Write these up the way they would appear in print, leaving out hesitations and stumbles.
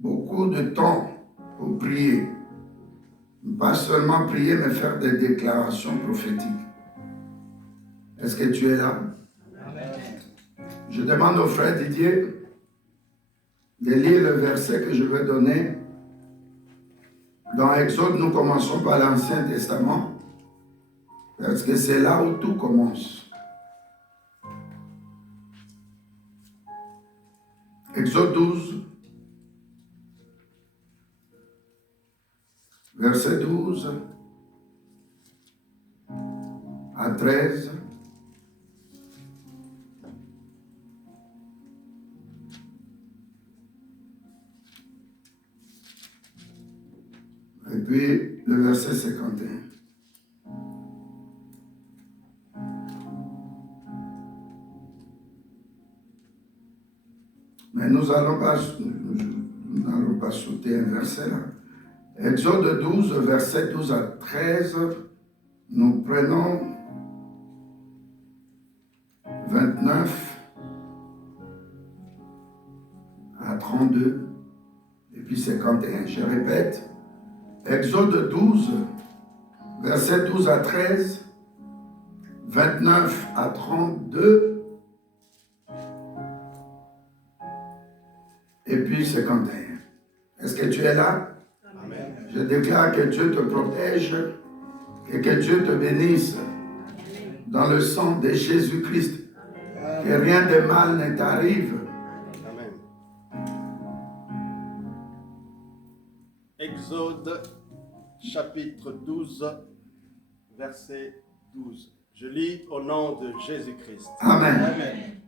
beaucoup de temps pour prier. Pas seulement prier, mais faire des déclarations prophétiques. Est-ce que tu es là? Amen. Je demande au frère Didier de lire le verset que je vais donner. Dans Exode, nous commençons par l'Ancien Testament, parce que c'est là où tout commence. Exode 12, verset 12 à 13. Et puis le verset 51. Mais nous n'allons pas sauter un verset là. Exode 12, verset 12 à 13. Nous prenons 29 à 32 et puis 51. Je répète. Exode 12, verset 12 à 13, 29 à 32, et puis 51. Est-ce que tu es là? Amen. Je déclare que Dieu te protège et que Dieu te bénisse dans le sang de Jésus-Christ. Que rien de mal ne t'arrive. Amen. Exode chapitre 12, verset 12. Je lis au nom de Jésus-Christ. Amen. Amen.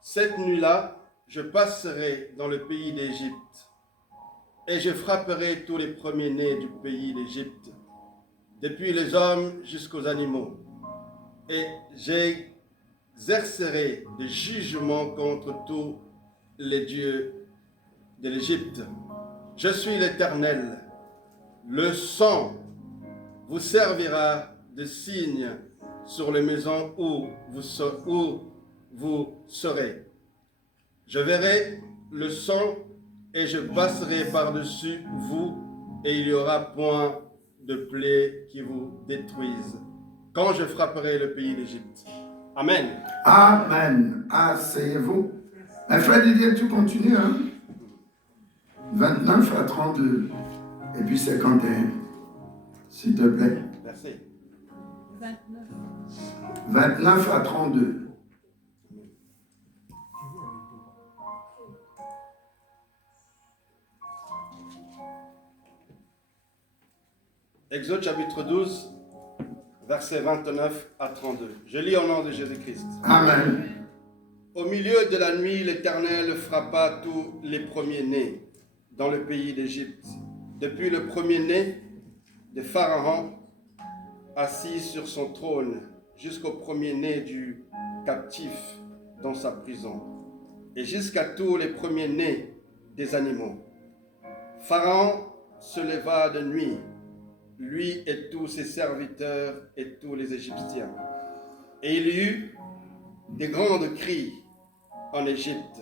Cette nuit-là, je passerai dans le pays d'Égypte et je frapperai tous les premiers-nés du pays d'Égypte, depuis les hommes jusqu'aux animaux, et j'exercerai des jugements contre tous les dieux de l'Égypte. Je suis l'Éternel. Le sang vous servira de signe sur les maisons où vous serez. Je verrai le sang et je passerai par-dessus vous, et il n'y aura point de plaie qui vous détruise quand je frapperai le pays d'Égypte. Amen. Amen. Asseyez-vous. Mais frère Didier, tu continues, hein? 29 à 32, et puis 51. S'il te plaît. Verset. 29 à 32. Exode chapitre 12, versets 29 à 32. Je lis au nom de Jésus-Christ. Amen. Au milieu de la nuit, l'Éternel frappa tous les premiers-nés dans le pays d'Égypte, depuis le premier-né de Pharaon assis sur son trône, jusqu'au premier-né du captif dans sa prison, et jusqu'à tous les premiers-nés des animaux. Pharaon se leva de nuit, lui et tous ses serviteurs et tous les Égyptiens. Et il y eut des grandes cris en Égypte,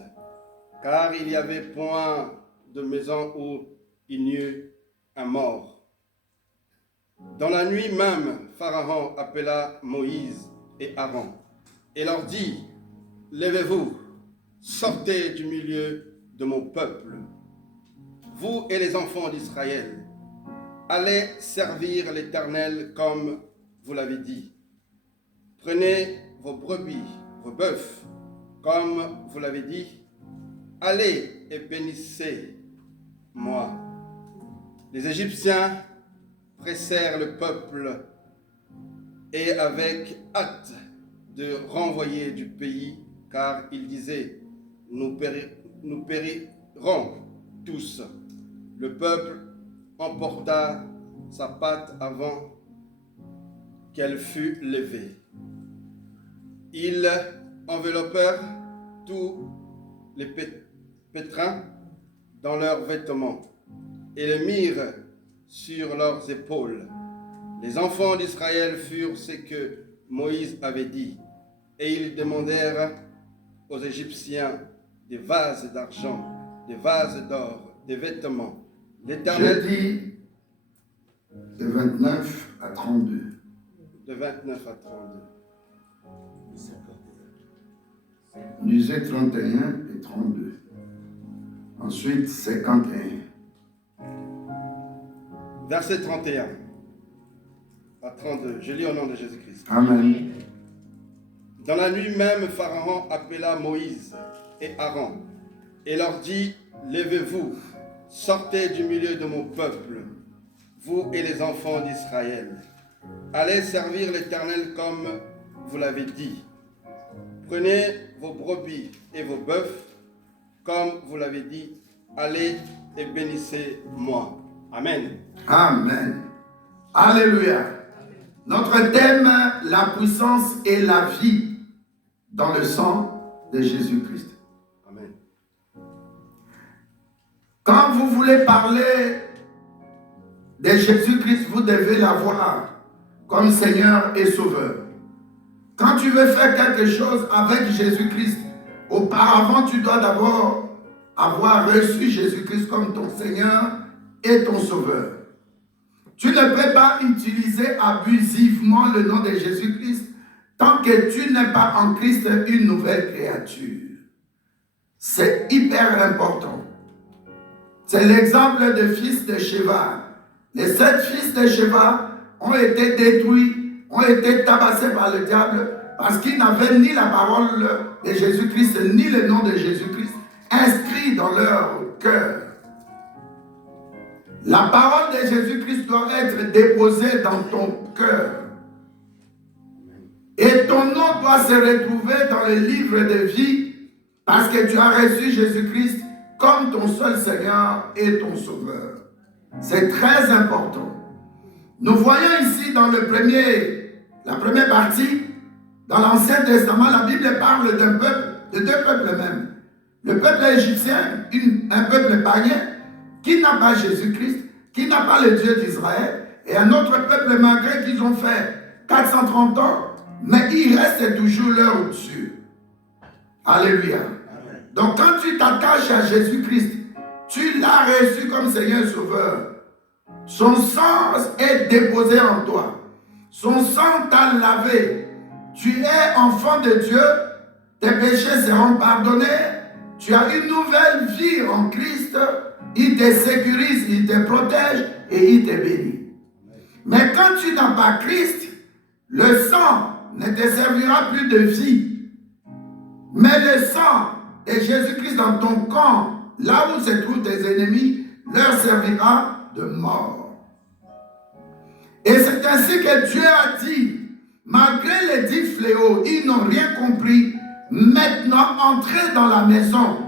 car il n'y avait point de maison où il n'y eut un mort. Dans la nuit même, Pharaon appela Moïse et Aaron et leur dit: Levez-vous, sortez du milieu de mon peuple, vous et les enfants d'Israël. Allez servir l'Éternel comme vous l'avez dit. Prenez vos brebis, vos bœufs, comme vous l'avez dit. Allez et bénissez-moi. Les Égyptiens pressèrent le peuple et avec hâte de renvoyer du pays, car ils disaient: nous périrons tous. Le peuple emporta sa pâte avant qu'elle fût levée. Ils enveloppèrent tous les pétrins dans leurs vêtements et les mirent sur leurs épaules. Les enfants d'Israël furent ce que Moïse avait dit, et ils demandèrent aux Égyptiens des vases d'argent des vases d'or, des vêtements. Je L'Éternel, dis de 29 à 32. de 29 à 32. Lisez 31 et 32. Ensuite, 51. Verset 31 à 32. Je lis au nom de Jésus-Christ. Amen. Dans la nuit même, Pharaon appela Moïse et Aaron et leur dit, levez-vous, sortez du milieu de mon peuple, vous et les enfants d'Israël. Allez servir l'Éternel comme vous l'avez dit. Prenez vos brebis et vos bœufs, comme vous l'avez dit. Allez et bénissez-moi. Amen. Amen. Alléluia. Notre thème, la puissance et la vie dans le sang de Jésus-Christ. Amen. Quand vous voulez parler de Jésus-Christ, vous devez l'avoir comme Seigneur et Sauveur. Quand tu veux faire quelque chose avec Jésus-Christ, auparavant tu dois d'abord avoir reçu Jésus-Christ comme ton Seigneur et ton Sauveur. Tu ne peux pas utiliser abusivement le nom de Jésus-Christ tant que tu n'es pas en Christ une nouvelle créature. C'est hyper important. C'est l'exemple des fils de Sheba. Les 7 fils de Sheba ont été détruits, ont été tabassés par le diable parce qu'ils n'avaient ni la parole de Jésus-Christ ni le nom de Jésus-Christ inscrit dans leur cœur. La parole de Jésus-Christ doit être déposée dans ton cœur. Et ton nom doit se retrouver dans le livre de vie parce que tu as reçu Jésus-Christ comme ton seul Seigneur et ton Sauveur. C'est très important. Nous voyons ici dans la première partie, dans l'Ancien Testament, la Bible parle d'un peuple, de 2 peuples même. Le peuple égyptien, un peuple païen, qui n'a pas Jésus-Christ, qui n'a pas le Dieu d'Israël, et un autre peuple malgré qu'ils ont fait 430 ans, mais il reste toujours leur Dieu. Alléluia. Donc quand tu t'attaches à Jésus-Christ, tu l'as reçu comme Seigneur et Sauveur. Son sang est déposé en toi. Son sang t'a lavé. Tu es enfant de Dieu, tes péchés seront pardonnés. Tu as une nouvelle vie en Christ. Il te sécurise, il te protège et il te bénit. Mais quand tu n'as pas Christ, le sang ne te servira plus de vie. Mais le sang de Jésus-Christ dans ton camp, là où se trouvent tes ennemis, leur servira de mort. Et c'est ainsi que Dieu a dit, malgré les 10 fléaux, ils n'ont rien compris. Maintenant, entrez dans la maison.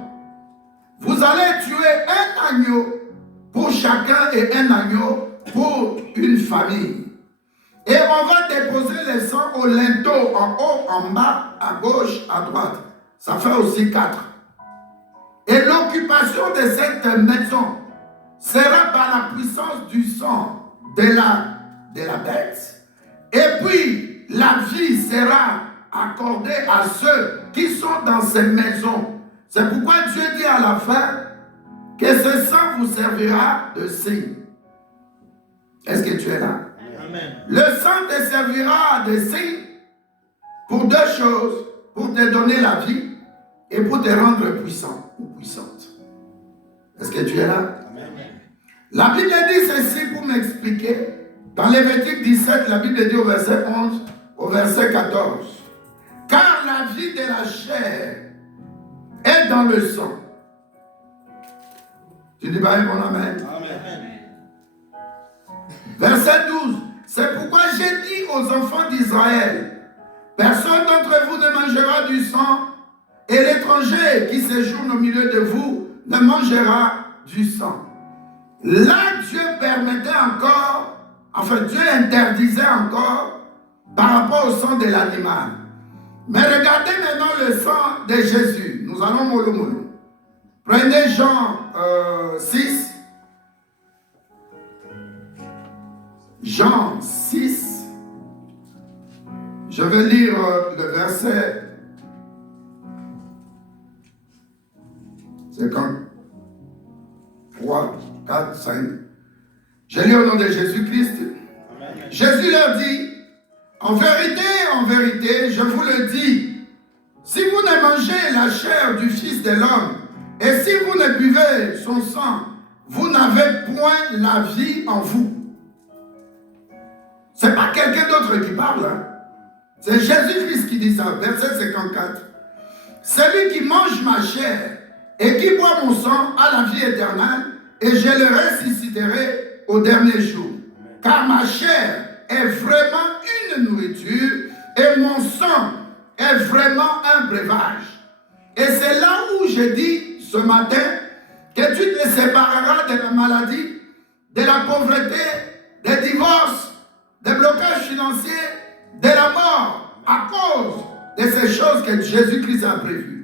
Vous allez tuer un agneau pour chacun et un agneau pour une famille. Et on va déposer le sang au linteau, en haut, en bas, à gauche, à droite. Ça fait aussi 4. Et l'occupation de cette maison sera par la puissance du sang de la bête. Et puis, la vie sera accordée à ceux qui sont dans ces maisons. C'est pourquoi Dieu dit à la fin que ce sang vous servira de signe. Est-ce que tu es là? Amen. Le sang te servira de signe pour 2 choses. Pour te donner la vie et pour te rendre puissant ou puissante. Est-ce que tu es là? Amen. La Bible dit ceci pour m'expliquer. Dans Lévitique 17, la Bible dit au verset 11, au verset 14. Car la vie de la chair est dans le sang. Tu dis pas mon amen? Amen. Verset 12. C'est pourquoi j'ai dit aux enfants d'Israël, personne d'entre vous ne mangera du sang, et l'étranger qui séjourne au milieu de vous ne mangera du sang. Là, Dieu permettait encore, enfin Dieu interdisait encore par rapport au sang de l'animal. Mais regardez maintenant le sang de Jésus. Nous allons mollo mollo. Prenez Jean 6. Jean 6. Je vais lire le verset 3, 4, 5. Je lis au nom de Jésus-Christ. Jésus leur dit, en vérité, je vous le dis, si vous ne mangez la chair du Fils de l'homme, et si vous ne buvez son sang, vous n'avez point la vie en vous. Ce n'est pas quelqu'un d'autre qui parle. Hein? C'est Jésus-Christ qui dit ça, verset 54. Celui qui mange ma chair et qui boit mon sang a la vie éternelle, et je le ressusciterai au dernier jour. Car ma chair est vraiment une nourriture, et mon sang est vraiment un breuvage. Et c'est là où je dis ce matin que tu te sépareras de la maladie, de la pauvreté, des divorces, des blocages financiers, de la mort, à cause de ces choses que Jésus-Christ a prévues.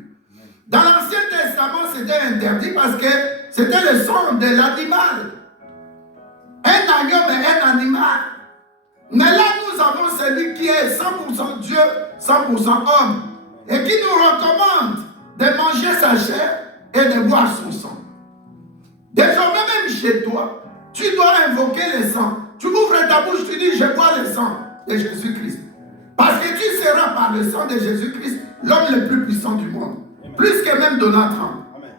Dans l'Ancien Testament, c'était interdit parce que c'était le sang de l'animal. Un agneau, mais un animal. Mais là, nous avons celui qui est 100% Dieu, 100% homme, et qui nous recommande de manger sa chair et de boire son sang. Désormais, même chez toi, tu dois invoquer le sang. Tu ouvres ta bouche, tu dis, je bois le sang de Jésus-Christ. Parce que tu seras par le sang de Jésus-Christ l'homme le plus puissant du monde. Amen. Plus que même Donald Trump. Amen.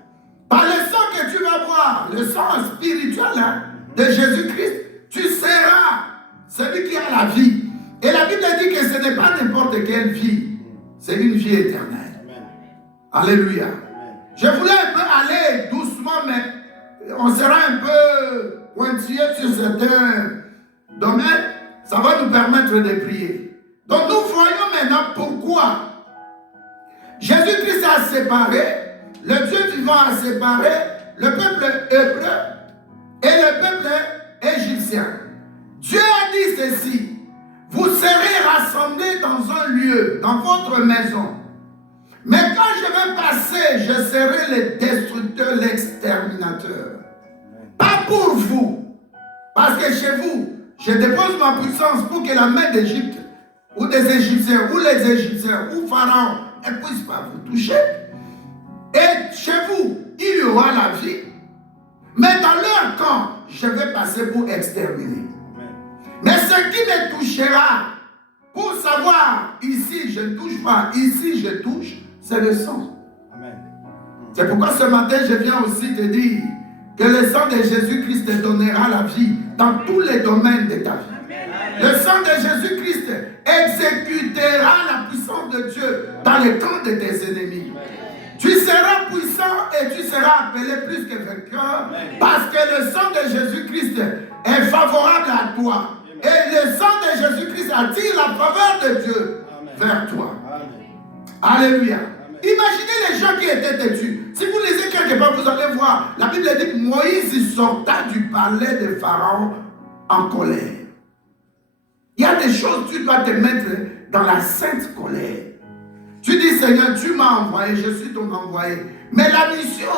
Par le sang que tu vas boire, le sang spirituel hein, de Jésus-Christ, tu seras celui qui a la vie. Et la Bible dit que ce n'est pas n'importe quelle vie. C'est une vie éternelle. Amen. Alléluia. Amen. Je voulais un peu aller doucement, mais on sera un peu pointilleux sur certains domaines. Ça va nous permettre de prier. Donc nous voyons maintenant pourquoi Jésus-Christ a séparé, le Dieu vivant a séparé le peuple hébreu et le peuple égyptien. Dieu a dit ceci, vous serez rassemblés dans un lieu, dans votre maison. Mais quand je vais passer, je serai le destructeur, l'exterminateur. Pas pour vous, parce que chez vous, je dépose ma puissance pour que la main d'Égypte ou des Égyptiens, ou les Égyptiens, ou Pharaon, ne puissent pas vous toucher. Et chez vous, il y aura la vie. Mais dans leur camp, je vais passer pour exterminer. Mais ce qui me touchera, pour savoir, ici je ne touche pas, ici je touche, c'est le sang. C'est pourquoi ce matin, je viens aussi te dire que le sang de Jésus-Christ te donnera la vie dans tous les domaines de ta vie. Le sang de Jésus-Christ exécutera la puissance de Dieu dans le camp de tes ennemis. Tu seras puissant et tu seras appelé plus que vainqueur parce que le sang de Jésus-Christ est favorable à toi. Et le sang de Jésus-Christ attire la faveur de Dieu vers toi. Alléluia. Imaginez les gens qui étaient têtus. Si vous lisez quelque part, vous allez voir, la Bible dit que Moïse sorta du palais de Pharaon en colère. Il y a des choses, tu dois te mettre dans la sainte colère. Tu dis, Seigneur, tu m'as envoyé, je suis ton envoyé. Mais la mission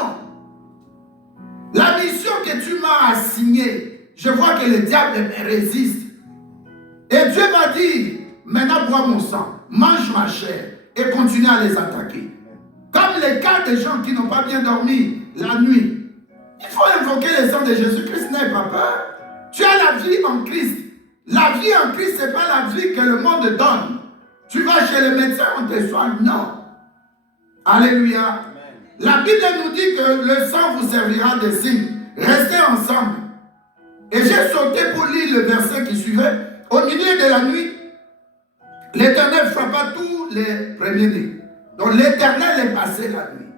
que tu m'as assignée, je vois que le diable me résiste. Et Dieu va dire, maintenant bois mon sang, mange ma chair et continue à les attaquer. Comme les cas des gens qui n'ont pas bien dormi la nuit. Il faut invoquer le sang de Jésus-Christ, n'aie pas peur. Tu as la vie en Christ. La vie en Christ, ce n'est pas la vie que le monde donne. Tu vas chez le médecin, on te soigne. Non. Alléluia. Amen. La Bible nous dit que le sang vous servira de signe. Restez ensemble. Et j'ai sauté pour lire le verset qui suivait. Au milieu de la nuit, l'Éternel frappa tous les premiers-nés. Donc l'Éternel est passé la nuit.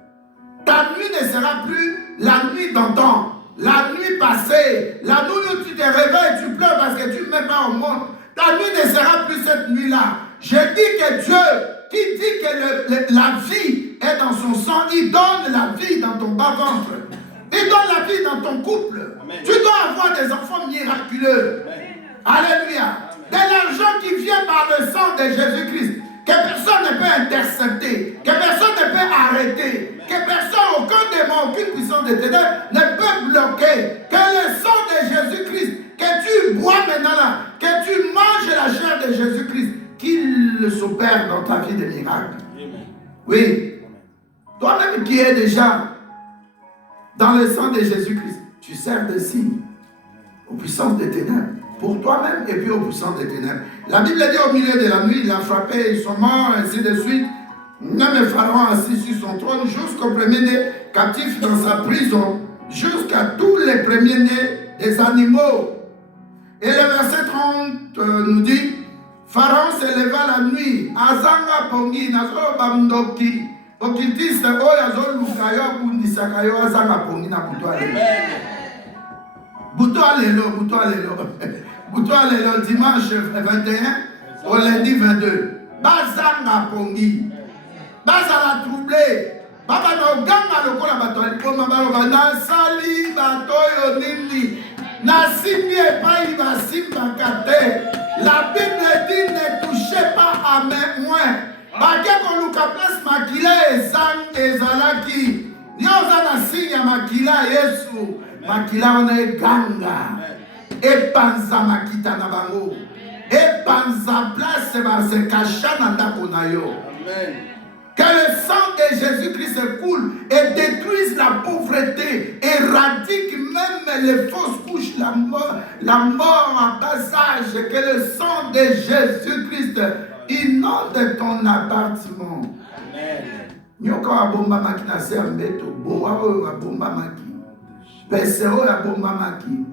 Ta nuit ne sera plus la nuit d'antan. La nuit passée, la nuit où tu te réveilles, tu pleures parce que tu ne mets pas au monde. Ta nuit ne sera plus cette nuit-là. Je dis que Dieu, qui dit que la vie est dans son sang, il donne la vie dans ton bas-ventre. Il donne la vie dans ton couple. Amen. Tu dois avoir des enfants miraculeux. Amen. Alléluia. Amen. De l'argent qui vient par le sang de Jésus-Christ. Que personne ne peut intercepter. Que personne ne peut arrêter. Que personne, aucun démon, aucune puissance de ténèbres ne peut bloquer. Que le sang de Jésus-Christ, que tu bois maintenant là, que tu manges la chair de Jésus-Christ, qu'il s'opère dans ta vie de miracles. Oui. Toi-même qui es déjà dans le sang de Jésus-Christ, tu sers de signes aux puissances des ténèbres, pour toi-même et puis aux puissances des ténèbres. La Bible dit au milieu de la nuit, il a frappé, ils sont morts, ainsi de suite. Même Pharaon assis sur son trône, jusqu'au premier-né captif dans sa prison, jusqu'à tous les premiers-nés des animaux. Et le verset 30 nous dit, Pharaon se leva la nuit, azanga pongi, nazo bamdoki, okitiste oyazo lukayo kundisakayo azanga pongi na buto alelo. Buto alelo, dimanche 21 au lundi 22. Bazanga pongi, bazala troublé, baba na oganga lokola bato alipoma baloba na sali bato yo nini. Nasimbi epai basimbaka te. La Bible dit ne touchez pas à mes moins. Bake koluka place makila ezalaki. Nyoza na sinya makila Yesu. Makila ona eganga. Epanza makita na bango. Epanza place se kacha na ndako na yo. Amen. Que le sang de Jésus-Christ coule et détruise la pauvreté, éradique même les fausses couches, la mort en bas âge. Que le sang de Jésus-Christ inonde ton appartement. Nyoka abomba maki na serbeto, boa abomba maki, pesero abomba maki.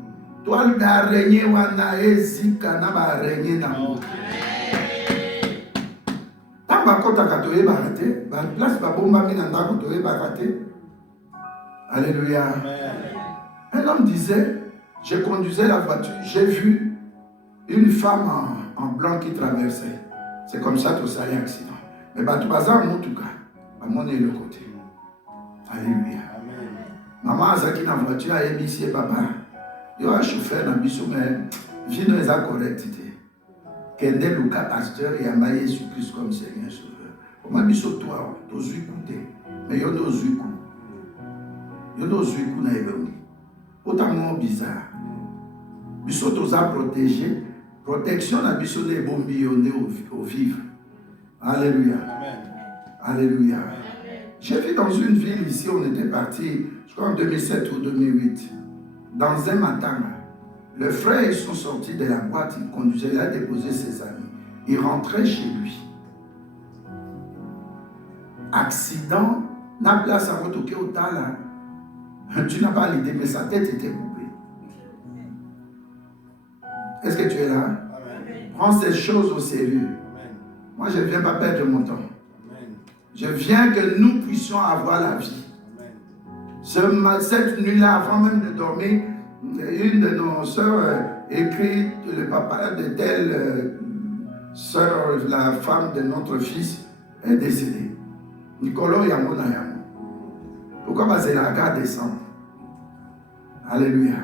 Toile d'araignée wana ezika na ba araignée na mo. Alléluia. Un homme disait, je conduisais la voiture, j'ai vu une femme en blanc qui traversait. C'est comme ça que ça a eu un accident. Mais tout bazar, en tout cas, mon est le côté. Alléluia. Maman a zaki dans la voiture, a émis papa. Il y a un chauffeur dans le bus, mais vie ne est correcte. Kende Luka pasteur et Ambaye Jésus-Christ comme Seigneur Sauveur. Comment biso toi, tu as écouté, mais yo no zuiku. Yo no zuiku na ebongi. Autant bizarre. Biso tu as protégé, protection na biso de bombi au vivre. Alléluia. Amen. Alléluia. J'ai vu dans une ville ici, on était parti, je crois en 2007 ou 2008, dans un matin. Le frère, ils sont sortis de la boîte, il conduisait, il a déposé ses amis. Il rentrait chez lui. Accident, n'a place à votre au tala. Tu n'as pas l'idée, mais sa tête était coupée. Est-ce que tu es là? Amen. Prends ces choses au sérieux. Amen. Moi, je ne viens pas perdre mon temps. Amen. Je viens que nous puissions avoir la vie. Amen. Cette nuit-là, avant même de dormir, une de nos sœurs écrit le papa de telle sœur, la femme de notre fils, est décédée. Nicolas Yamona Yamo. Pourquoi c'est la garde descend? Alléluia.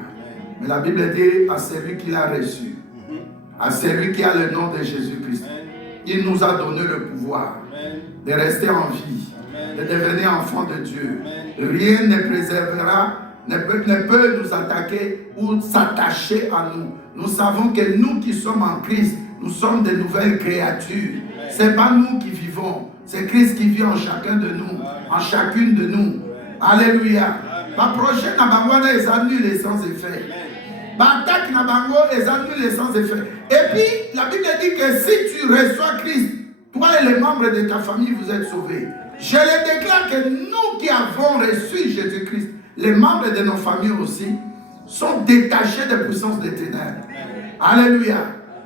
Mais la Bible dit à celui qui l'a reçu, à celui qui a le nom de Jésus-Christ, il nous a donné le pouvoir de rester en vie, de devenir enfant de Dieu. Rien ne préservera, ne peut nous attaquer ou s'attacher à nous. Nous savons que nous qui sommes en Christ, nous sommes de nouvelles créatures. Ce n'est pas nous qui vivons, c'est Christ qui vit en chacun de nous, en chacune de nous. Alléluia. Ma prochaine abangwana est annulée sans effet. Ma attaque nabango est annulée sans effet. Et puis, la Bible dit que si tu reçois Christ, toi et les membres de ta famille, vous êtes sauvés. Je le déclare que nous qui avons reçu Jésus-Christ, les membres de nos familles aussi, sont détachés des puissances des ténèbres. Alléluia.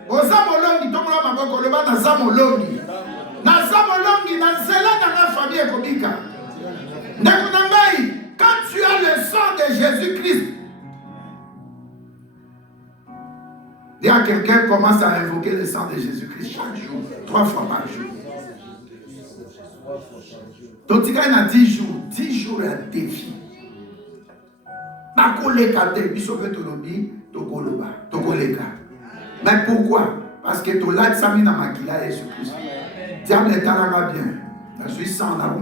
Ozamolongi, tomola maboko loba na zamolongi. Na zamolongi, na zela na la famille ekobika. Nekunamai, quand tu as le sang de Jésus-Christ, il y a quelqu'un qui commence à invoquer le sang de Jésus-Christ chaque jour, 3 fois par jour. Donc il y a 10 jours à défi. Mais pourquoi? Parce que tu l'as dit, na makila Jésus-Christ. Diable est à bien. Je suis sans non.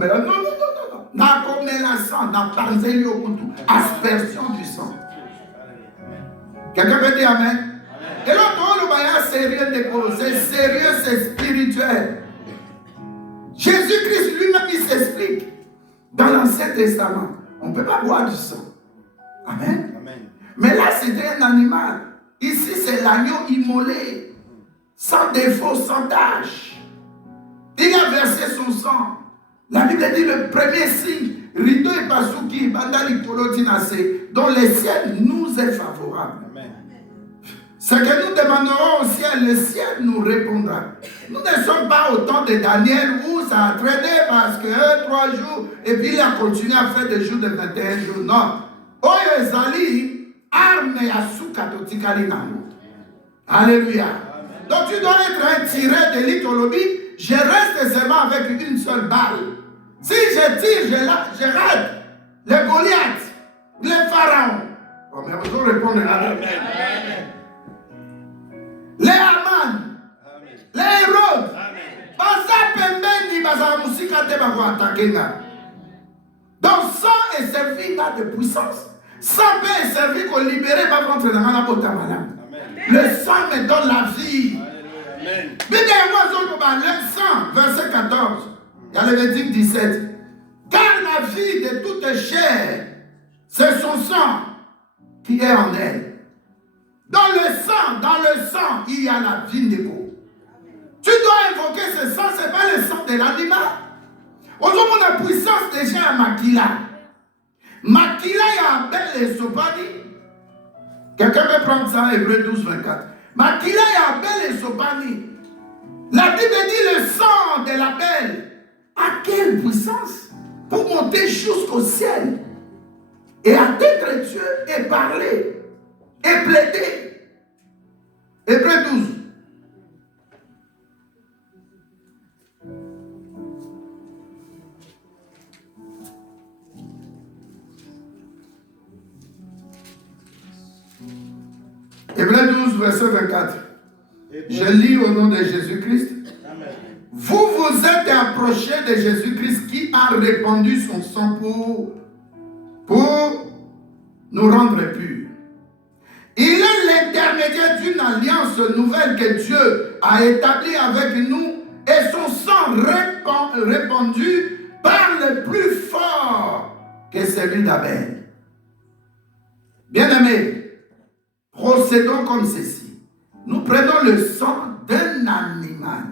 Na komela sang, na panzeli okutu, aspersion du sang. Quelqu'un peut dire amen? Et l'autre, le sérieux, c'est sérieux, c'est spirituel. Jésus-Christ lui-même, il s'explique. Dans l'Ancien Testament, on ne peut pas boire du sang. Amen. Amen. Mais là, c'était un animal. Ici, c'est l'agneau immolé, sans défaut, sans tâche. Il a versé son sang. La Bible dit le premier signe, Rito et Pasuki, Bandali Polotinase, dont le ciel nous est favorable. Amen. Ce que nous demanderons au ciel, le ciel nous répondra. Nous ne sommes pas au temps de Daniel où ça a traîné parce que 3 jours, et puis il a continué à faire des jours de 21 jours. Non. Oyo ezali, arme ya suka totikali nango. Alléluia. Donc tu dois être un tireur d'élite au lobby. Je reste seulement avec une seule balle. Si je tire, je rate le Goliath, le Pharaon. Oh, mais vous allez répondre à la les Haman, les Hérode, donc sang est servi par de puissance. Sang peut servir pour libérer ma ventre dans la botte. Le sang me donne la vie. Amen. Le sang, verset 14. Il y a le Lévitique 17. Car la vie de toute chair, c'est son sang qui est en elle. Dans le sang, il y a la vie de Dieu. Tu dois invoquer ce sang, ce n'est pas le sang de l'animal. Aujourd'hui, on a puissance déjà à Makila. Makila, il y a Abel et Sopani. Quelqu'un peut prendre ça, Hébreux 12, 24. Makila, il y a Abel et Sopani. La Bible dit le sang de l'Abel. À quelle puissance pour monter jusqu'au ciel et atteindre Dieu et parler et plaider. Hébreux 12. Hébreux 12, verset 24. Je lis au nom de Jésus-Christ. Vous vous êtes approchés de Jésus-Christ qui a répandu son sang pour nous rendre purs. Il est l'intermédiaire d'une alliance nouvelle que Dieu a établie avec nous et son sang répandu parle plus fort que celui d'Abel. Bien-aimés, procédons comme ceci. Nous prenons le sang d'un animal.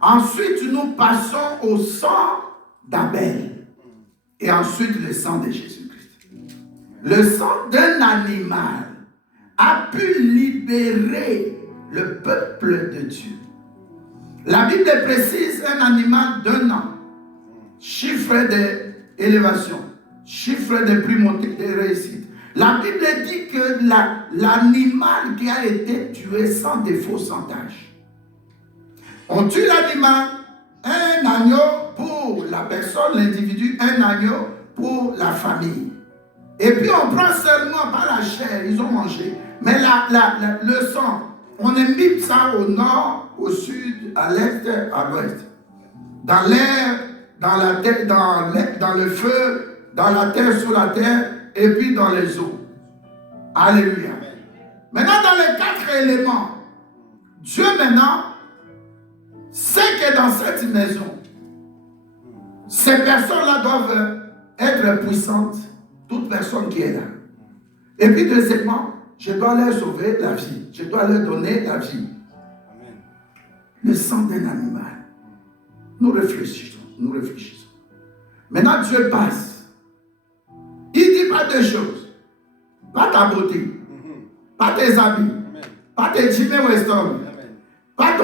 Ensuite, nous passons au sang d'Abel. Et ensuite, le sang de Jésus-Christ. Le sang d'un animal a pu libérer le peuple de Dieu. La Bible précise un animal d'1 an. Chiffre d'élévation. Chiffre de primauté, de réussite. La Bible dit que l'animal qui a été tué sans défaut, sans tâche. On tue l'animal, un agneau pour la personne, l'individu, un agneau pour la famille. Et puis on prend seulement pas la chair, ils ont mangé, mais le sang, on imbibe ça au nord, au sud, à l'est, à l'ouest. Dans l'air, dans la terre, dans le feu, dans la terre, sous la terre, et puis dans les eaux. Alléluia. Maintenant, dans les 4 éléments, Dieu maintenant sait que dans cette maison, ces personnes-là doivent être puissantes, toute personne qui est là. Et puis deuxièmement, je dois leur sauver la vie. Je dois leur donner la vie. Amen. Le sang d'un animal. Nous réfléchissons. Maintenant, Dieu passe. Il dit pas 2 choses. Pas ta beauté. Pas tes habits. Pas tes Jimmy Weston. Pas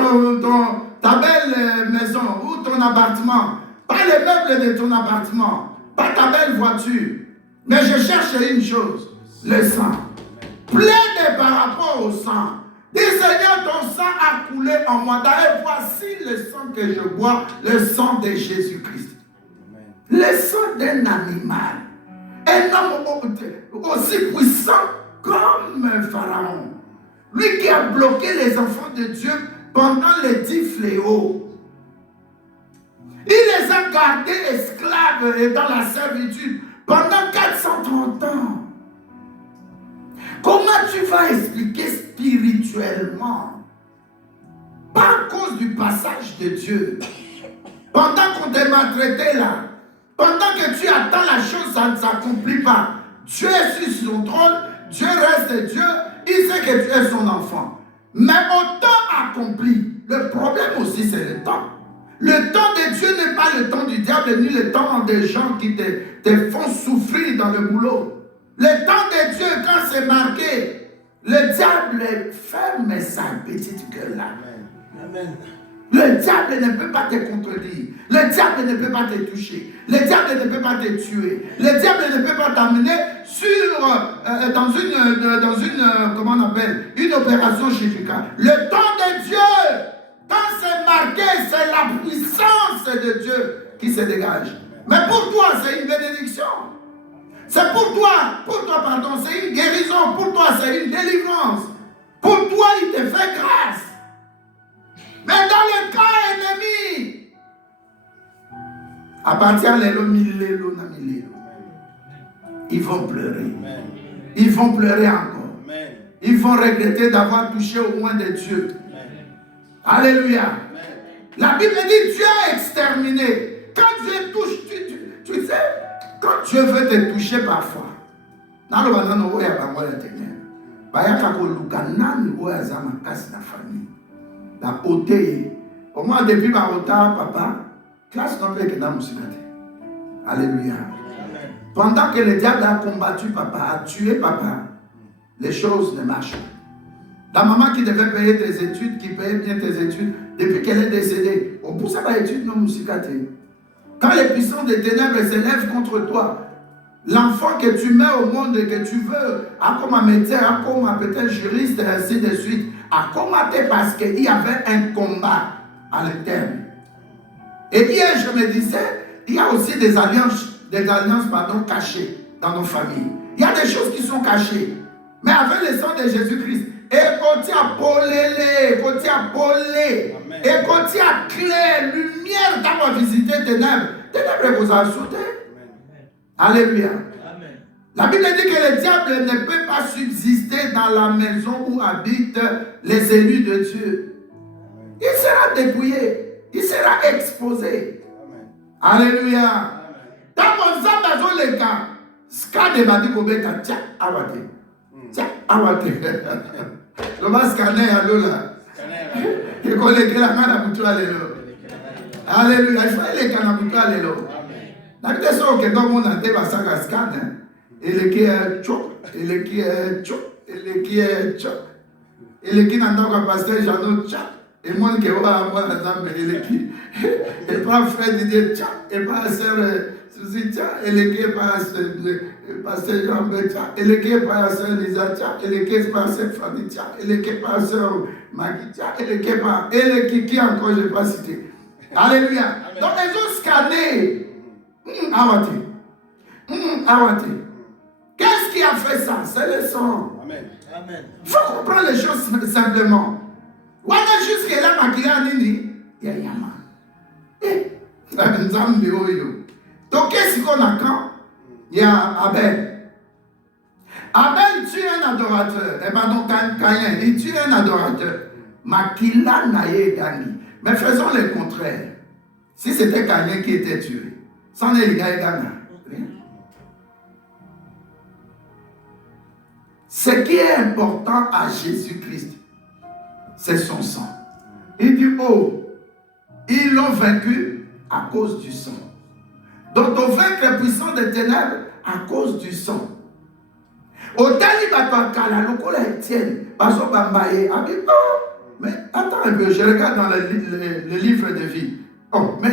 ta belle maison ou ton appartement. Pas les meubles de ton appartement. Pas ta belle voiture. Mais je cherche une chose. Le sang. Plaide par rapport au sang. Dis Seigneur, ton sang a coulé en moi. Et voici le sang que je bois, le sang de Jésus-Christ. Le sang d'un animal. Un homme aussi puissant comme un pharaon. Lui qui a bloqué les enfants de Dieu pendant les 10 fléaux. Il les a gardés esclaves et dans la servitude pendant 430 ans. Comment tu vas expliquer spirituellement? Pas à cause du passage de Dieu. Pendant qu'on t'a maltraité là, pendant que tu attends la chose, ça ne s'accomplit pas. Dieu est sur son trône, Dieu reste Dieu, il sait que tu es son enfant. Mais au temps accompli, le problème aussi c'est le temps. Le temps de Dieu n'est pas le temps du diable, ni le temps des gens qui te font souffrir dans le boulot. Le temps de Dieu, quand c'est marqué, le diable ferme sa petite gueule là. Amen. Le diable ne peut pas te contredire. Le diable ne peut pas te toucher. Le diable ne peut pas te tuer. Le diable ne peut pas t'amener dans une comment on appelle, une opération chirurgicale. Le temps de Dieu, quand c'est marqué, c'est la puissance de Dieu qui se dégage. Mais pour toi, c'est une bénédiction. C'est pour toi, pardon, c'est une guérison. Pour toi, c'est une délivrance. Pour toi, il te fait grâce. Mais dans le cas ennemi, à partir de l'eau, ils vont pleurer. Ils vont pleurer encore. Ils vont regretter d'avoir touché au moins de Dieu. Alléluia. La Bible dit Dieu a exterminé. Quand Dieu touche, tu sais, quand Dieu veut te toucher parfois, dans le banane, il y a pas mal de ténèbres. Il y a quelque chose qui famille. La beauté. Au moins, depuis ma retard, papa, classe non plus que dans mon Alléluia. Pendant que le diable a combattu papa, a tué papa, les choses ne marchent pas. La maman qui devait payer tes études, qui payait bien tes études, depuis qu'elle est décédée, on pousse à l'étude non musicatée. Quand les puissances des ténèbres s'élèvent contre toi, l'enfant que tu mets au monde et que tu veux, comme un médecin, comme un peut-être juriste, et ainsi de suite, a combattu parce qu'il y avait un combat à l'interne. Et hier, je me disais, il y a aussi des alliances cachées dans nos familles. Il y a des choses qui sont cachées. Mais avec le sang de Jésus-Christ, et quand tu as polé, et quand tu as clair, lumière d'avoir visité ténèbres vous a sauté. Alléluia. Amen. La Bible dit que le diable ne peut pas subsister dans la maison où habitent les élus de Dieu. Il sera dépouillé, il sera exposé. Amen. Alléluia. Dans mon âme, les gars, scanner m'a dit qu'on met un tchak, awate. Tchak, awate. Le bas scanner à l'eau là. Et qu'on les la main à bouton à l'élo. Alléluia. Il faut les cannes à bouton à l'élo. La vie est que dans le monde entier va s'en scanner. Et le qui est tchok, et le qui est tchok, et le qui est tchok. Et le qui n'a pas pasteur Jeannot tchak. Et moi qui vois moi la dame et le qui. Et pas frère Didier tchak. Et pas sœur Suzy tchak. Et le qui est pas pasteur Jean-Bert tchak. Et le qui est pas sœur Lisa tchak. Et le qui est pas sœur Fanny tchak. Et le qui est pas sœur Maggie tchak. Et le qui est pas. Et le qui encore je ne vais pas citer. Alléluia. Donc les autres scannés. Awati. Qu'est-ce qui a fait ça? C'est le sang. Amen. Il faut comprendre les choses simplement. On a jusqu'à là, Makila Nini, il y a Yama. Donc, qu'est-ce qu'on a quand? Il y a Abel. Abel tue un adorateur. Et pardon, Caïn, il tue un adorateur. Makila Naye Gani. Mais faisons le contraire. Si c'était Caïn qui était tué, c'en est les gars et Ghana. Ce qui est important à Jésus-Christ, c'est son sang. Il dit, oh, ils l'ont vaincu à cause du sang. Donc, on vainc les puissants des ténèbres à cause du sang. Au dernier Batakala, le coup Étienne, Baso Bambaye, a dit, oh, mais attends un peu, je regarde dans le livre de vie. Oh, mais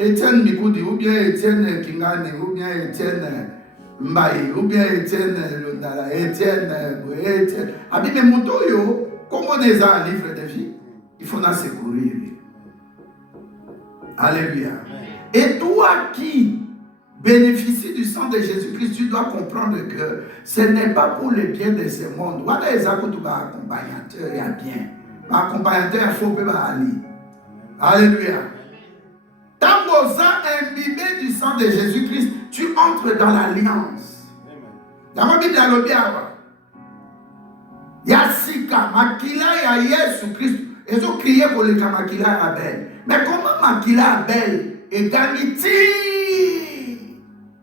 Étienne Mikoudi, ou bien Étienne Kingani, ou bien Étienne Mbaye, ou bien Étienne Lundala, Étienne. Abi, mais Motoyo, comme on est dans le livre de vie, il faut en secourir. Alléluia. Et toi qui bénéficies du sang de Jésus-Christ, tu dois comprendre que ce n'est pas pour le bien de ce monde. Voilà les accompagnateurs, il y a bien. Accompagnateur, il faut pas aller. Alléluia. Tant que vous imbibé du sang de Jésus-Christ, tu entres dans l'alliance. Dans ma Bible, il y a Sika, Makila et Jésus-Christ. Ils ont crié pour le Makila et Abel. Mais comment Makila et Abel est Gamiti?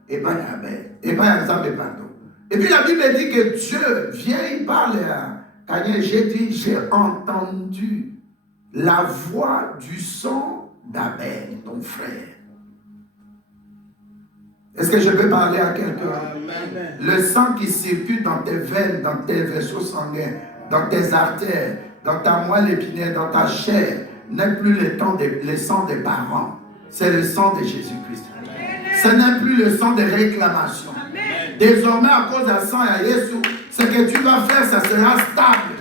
Et pas Abel. Et pas Zambé, pardon. Et puis la Bible dit que Dieu vient, il parle à Caïn. J'ai entendu la voix du sang d'Abel, ton frère. Est-ce que je peux parler à quelqu'un? Le sang qui circule dans tes veines, dans tes vaisseaux sanguins, dans tes artères, dans ta moelle épinière, dans ta chair, n'est plus le sang des parents. C'est le sang de Jésus-Christ. Ce n'est plus le sang des réclamations. Désormais, à cause du sang à Jésus, ce que tu vas faire, ça sera stable.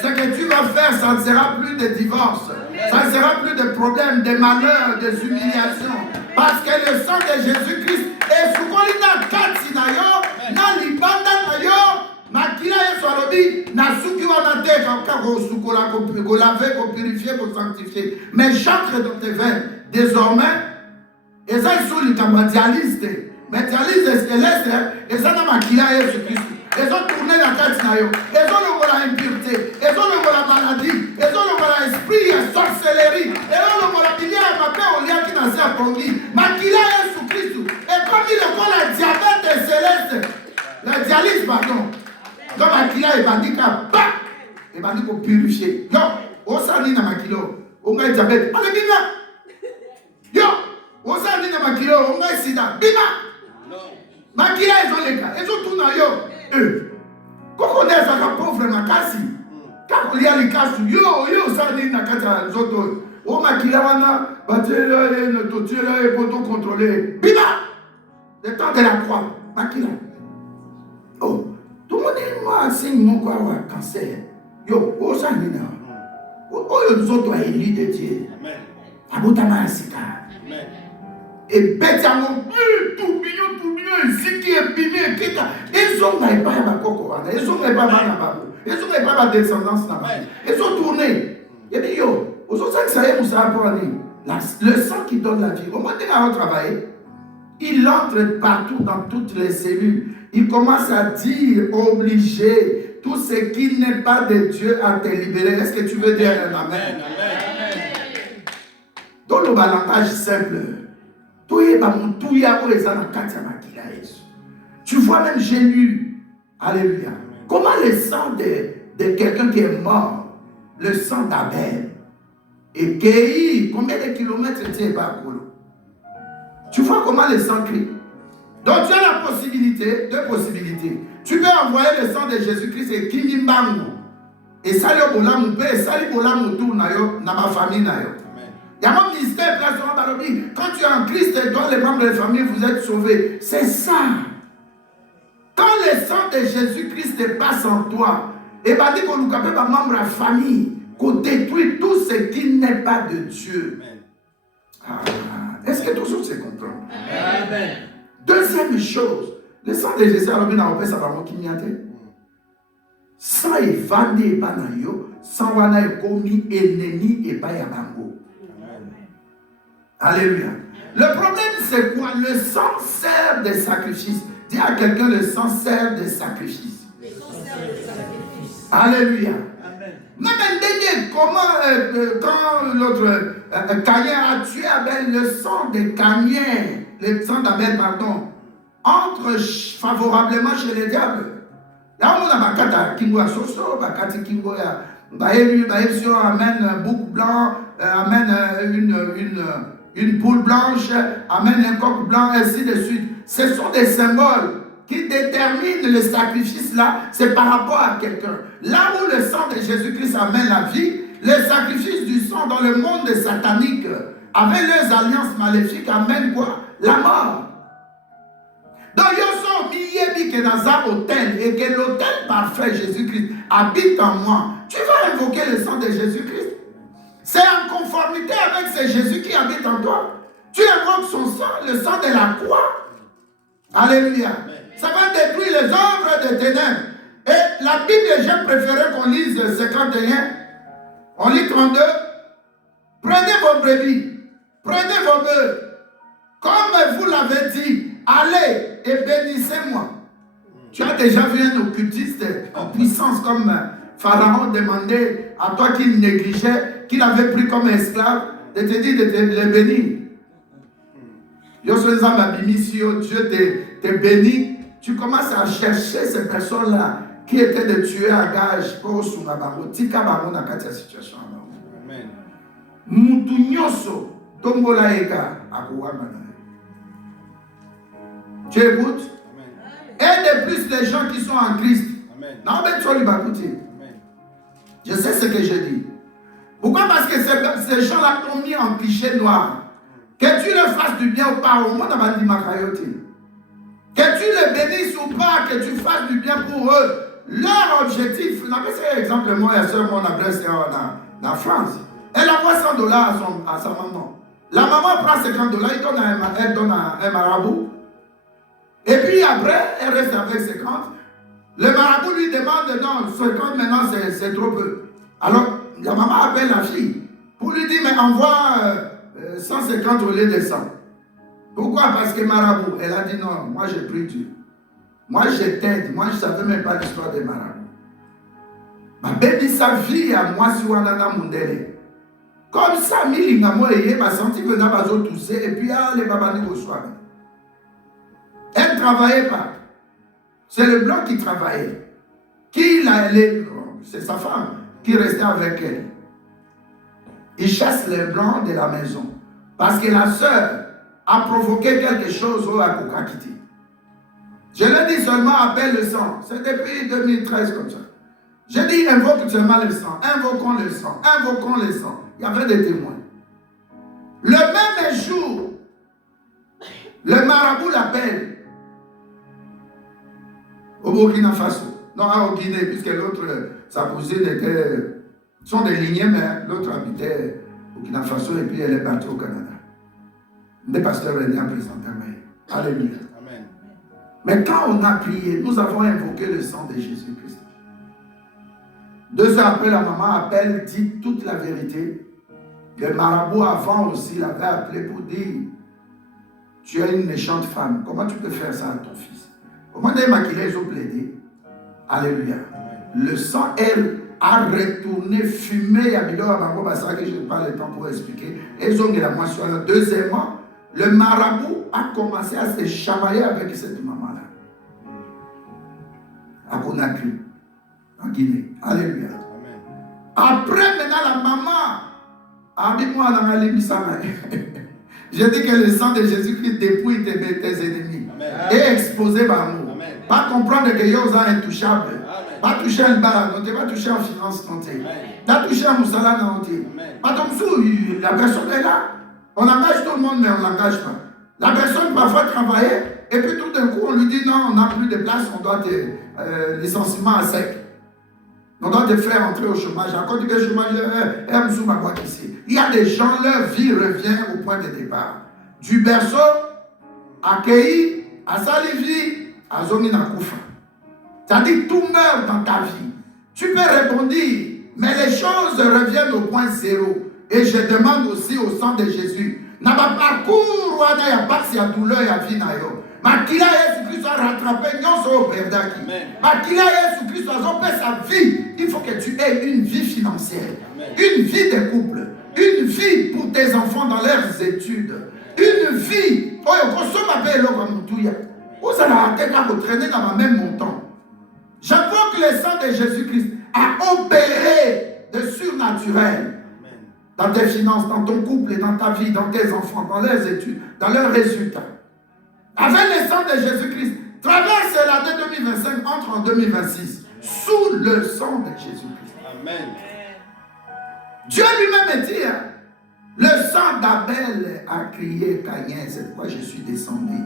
Ce que tu vas faire, ça ne sera plus de divorce. Ça ne sera plus de problèmes, de malheurs, de humiliations. Parce que le sang de Jésus-Christ est sous colina katsinayo, na libanda nayo, makila yesu alobi, na suki wana te kako sukola ko laver, ko purifier, ko sanctifier. Mais j'entre dans tes veines. Désormais, et ça ils sont les dialystes. Mais dialyse céleste, et ça n'a makila yesu Christ. Ils ont tourné la tête nayo. Ils ont la impureté. Ils ont la maladie. Ils ont l'esprit, la sorcellerie. Ils ont la bilière, ma paix, au lien qui n'a pas conduit. Makila Yesu Christ. Et comme il est comme la diabète céleste, la dialyse, pardon. Donc makila est bandit qu'à pas. Et bandit pour purifier. Yo, on s'en dit dans makilo. On a diabète. Allez, bima. Yo, on s'en dit dans makilo. On a sida. Bima. Makila, ils ont les cas. Ils ont tout dans yo. Quand on est à pauvre makasi, quand on y a les casse, yo, ça dit na kata zoto. O makila wana, batela le totela et poto contrôler. Bima! Le temps de la croix, makila. Oh, tout le monde dit moi signe mon quoi cancer. Yo, o ça dit na. O yo zoto a élu de Dieu. Amen. Abutama asika. Amen. Et bêtement, tout bien, ziki et bimé, kita. Ils ont pas ma coco, ils ont pas ma nababo, ils ont pas ma descendance nababo. Ils ont tourné. Et puis yo, aux autres ça y est, nous savons pour aller. Le sang qui donne la vie. Au moment où on travaille, il entre partout dans toutes les cellules. Il commence à dire, obligé, tout ce qui n'est pas de Dieu à te libérer. Est-ce que tu veux dire un amen? Dans le langage simple. Tu vois même j'ai lu, alléluia, comment le sang de quelqu'un qui est mort, le sang d'Abel, et qui, combien de kilomètres était Bakolo? Tu vois comment le sang crie. Donc tu as la possibilité, deux possibilités. Tu peux envoyer le sang de Jésus-Christ et Kimimbango. Et ça le bola mon père, et ça le bola mon tour na ma famille nayo. Il y a un ministère, quand tu es en Christ et toi, les membres de la famille, vous êtes sauvés. C'est ça. Quand le sang de Jésus-Christ passe en toi, et bien dit qu'on nous capte pas membre de la famille, qu'on détruit tout ce qui n'est pas de Dieu. Ah, est-ce que tout ça se comprend? Amen. Deuxième chose, le sang de Jésus, alors bien, on peut savoir qui n'y a été. Sans évadé et pas nayo, sans wana et commis ennemi et pas yabango. Alléluia. Le problème, c'est quoi? Le sang sert de sacrifice. Dis à quelqu'un, le sang sert de sacrifice. Alléluia. Amen. Même comment, quand l'autre Caïn a tué Abel, le sang de Caïn, le sang d'Abel, pardon, entre favorablement chez les diables. Là, on a bakata kingo ya soso, bakati kingo ya baébsio amène un bouc blanc, amène une poule blanche, amène un coq blanc, ainsi de suite. Ce sont des symboles qui déterminent le sacrifice là, c'est par rapport à quelqu'un. Là où le sang de Jésus-Christ amène la vie, le sacrifice du sang dans le monde satanique, avec leurs alliances maléfiques, amène quoi? La mort. Donc, il y a un qui est dans un hôtel et que l'hôtel parfait Jésus-Christ habite en moi. Tu vas invoquer le sang de Jésus-Christ. C'est en conformité avec ce Jésus qui habite en toi. Tu invoques son sang, le sang de la croix. Alléluia. Ça va détruire les œuvres des ténèbres. Et la Bible, j'ai préféré qu'on lise 51. On lit 32. Prenez vos brebis, prenez vos bœufs. Comme vous l'avez dit, allez et bénissez-moi. Tu as déjà vu un occultiste en puissance comme Pharaon demandait à toi qu'il négligeait, qu'il avait pris comme esclave, de te dire de te les bénir. Dieu te bénit, tu commences à chercher ces personnes-là qui étaient des tueurs à gages pour Sunabaro. Tika Baro n'a pas de situation. Amen. Moutounyoso, Tombola Eka, Akouamana. Tu écoutes? Amen. Et de plus les gens qui sont en Christ. Amen. Non, mais tu vas écouter. Amen. Je sais ce que je dis. Pourquoi? Parce que ces gens-là t'ont mis en cliché noir. Que tu leur fasses du bien ou pas, au monde a dit Makayote. Que tu les bénisses ou pas, que tu fasses du bien pour eux. Leur objectif, on appelle ça exemple, moi et soeur, mon adresse en France. Elle envoie $100 à sa maman. La maman prend $50, elle donne à un marabout. Et puis après, elle reste avec 50. Le marabout lui demande, non, 50 maintenant c'est trop peu. Alors, la maman appelle la fille pour lui dire, mais envoie 150 au lieu de 100. Pourquoi? Parce que marabout, elle a dit non, moi j'ai pris Dieu. Moi je t'aide, moi je ne savais même pas l'histoire des marabouts. Ma bébé sa vie à moi sur Wanana Mundele. Comme ça, Milinga Moye m'a senti que n'a pas tousser et puis les babani au soir. Elle ne travaillait pas. C'est le blanc qui travaillait. C'est sa femme qui restait avec elle. Il chasse les blancs de la maison. Parce que la sœur a provoqué quelque chose au Akokakiti. Je le dis seulement, appelle le sang. C'est depuis 2013 comme ça. Je dis, invoque seulement le sang. Invoquons le sang. Invoquons le sang. Il y avait des témoins. Le même jour, le marabout l'appelle au Burkina Faso. Non, au Guinée, puisque l'autre, sa cousine était... sont des lignées, mais l'autre habitait au Burkina Faso et puis elle est partie au Canada. Des pasteurs venaient en présenter. Alléluia. Amen. Mais quand on a prié, nous avons invoqué le sang de Jésus-Christ. 2 heures après, la maman appelle, dit toute la vérité. Le marabout avant aussi l'avait appelé pour dire, tu es une méchante femme, comment tu peux faire ça à ton fils? Comment des maquillés ont plaidé? Alléluia. Le sang, elle, a retourné fumé à Bilo Amango Bassa, que je n'ai pas le temps pour expliquer. Et ont la moisson. Deuxièmement, le marabout a commencé à se chamailler avec cette maman-là. À Conakry, en Guinée. Alléluia. Amen. Après, maintenant, la maman a dit, moi, dans ma limisama. Je dis que le sang de Jésus-Christ dépouille tes ennemis. Amen. Et exposé par nous. Amen. Pas comprendre que Yosa est intouchable. Amen. Pas toucher un bar, non, pas toucher en finance, non. Pas toucher un moussala, non. Pas comme ça, la personne est là. On engage tout le monde, mais on ne l'engage pas. La personne parfois travailler, et puis tout d'un coup, on lui dit non, on n'a plus de place, on doit te licenciement à sec. On doit te faire entrer au chômage. Encore du chômage, il y a des gens, leur vie revient au point de départ. Du berceau, à Kei, à Salivi, à Zomina Koufa. C'est-à-dire tout meurt dans ta vie. Tu peux répondre, mais les choses reviennent au point zéro. Et je demande aussi au sang de Jésus. N'a pas parcours, il n'y a pas de douleur, il y a vie. Mais qu'il a Jésus-Christ a rattrapé, non, c'est au perdaki. Mais qu'il a Jésus-Christ a fait sa vie. Il faut que tu aies une vie financière, une vie de couple, une vie pour tes enfants dans leurs études, une vie. Oh, consomme à l'eau comme tout. Vous allez arrêter quand vous traînez dans le même montant. J'invoque le sang de Jésus-Christ à opérer de surnaturel. Dans tes finances, dans ton couple et dans ta vie, dans tes enfants, dans leurs études, dans leurs résultats. Avec le sang de Jésus-Christ, traverse l'année 2025, entre en 2026, sous le sang de Jésus-Christ. Amen. Dieu lui-même dit, le sang d'Abel a crié Caïn, c'est pourquoi je suis descendu.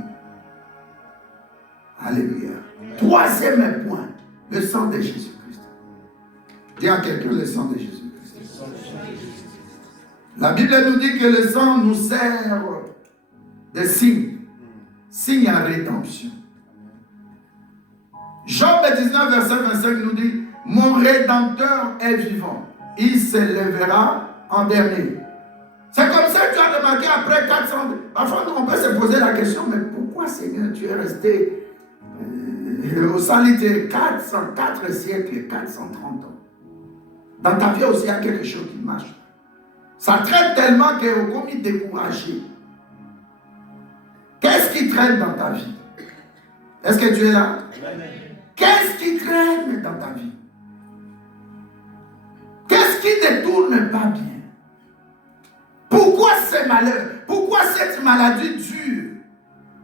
Alléluia. Amen. Troisième point, le sang de Jésus-Christ. Dis à quelqu'un le sang de Jésus-Christ. La Bible nous dit que le sang nous sert de signe. Signe à rédemption. Job 19, verset 25 nous dit, mon Rédempteur est vivant. Il s'élèvera en dernier. C'est comme ça que tu as remarqué après 400 ans. Parfois, on peut se poser la question, mais pourquoi Seigneur, tu es resté au salité 404 siècles, 430 ans. Dans ta vie aussi, il y a quelque chose qui marche. Ça traîne tellement qu'on est comme découragé. Qu'est-ce qui traîne dans ta vie? Est-ce que tu es là? Amen. Qu'est-ce qui traîne dans ta vie? Qu'est-ce qui ne tourne pas bien? Pourquoi ce malheur? Pourquoi cette maladie dure?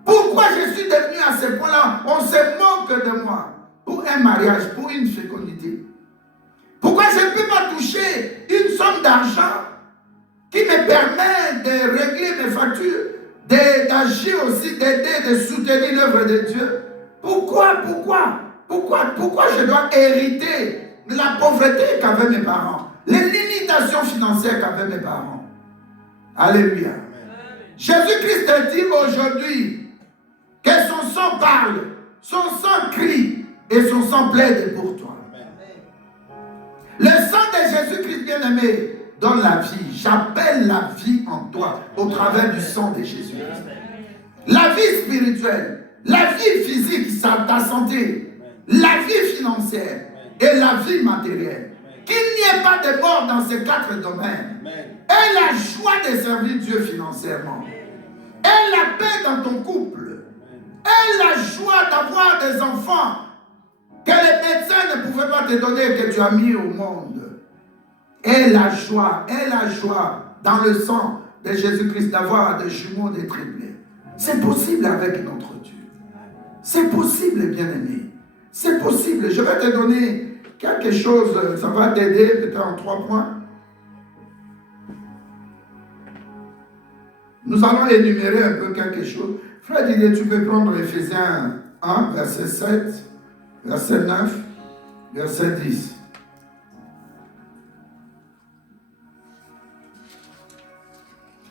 Pourquoi je suis devenu à ce point-là? On se moque de moi pour un mariage, pour une fécondité. Pourquoi je ne peux pas toucher une somme d'argent qui me permet de régler mes factures, d'agir aussi, d'aider, de soutenir l'œuvre de Dieu? Pourquoi je dois hériter de la pauvreté qu'avaient mes parents, les limitations financières qu'avaient mes parents? Alléluia. Jésus-Christ dit aujourd'hui que son sang parle, son sang crie et son sang plaide pour toi. Le sang de Jésus-Christ bien-aimé donne la vie. J'appelle la vie en toi au travers du sang de Jésus-Christ. La vie spirituelle, la vie physique, ta santé, la vie financière et la vie matérielle. Qu'il n'y ait pas de mort dans ces 4 domaines. Et la joie de servir Dieu financièrement. Et la paix dans ton couple. Et la joie d'avoir des enfants que les médecins ne pouvaient pas te donner, que tu as mis au monde. Et la joie dans le sang de Jésus-Christ d'avoir des jumeaux, des triplés. C'est possible avec notre Dieu. C'est possible, bien-aimé. C'est possible. Je vais te donner quelque chose, ça va t'aider peut-être en 3 points. Nous allons énumérer un peu quelque chose. Frère Didier, tu peux prendre Ephésiens 1, verset 7, verset 9, verset 10.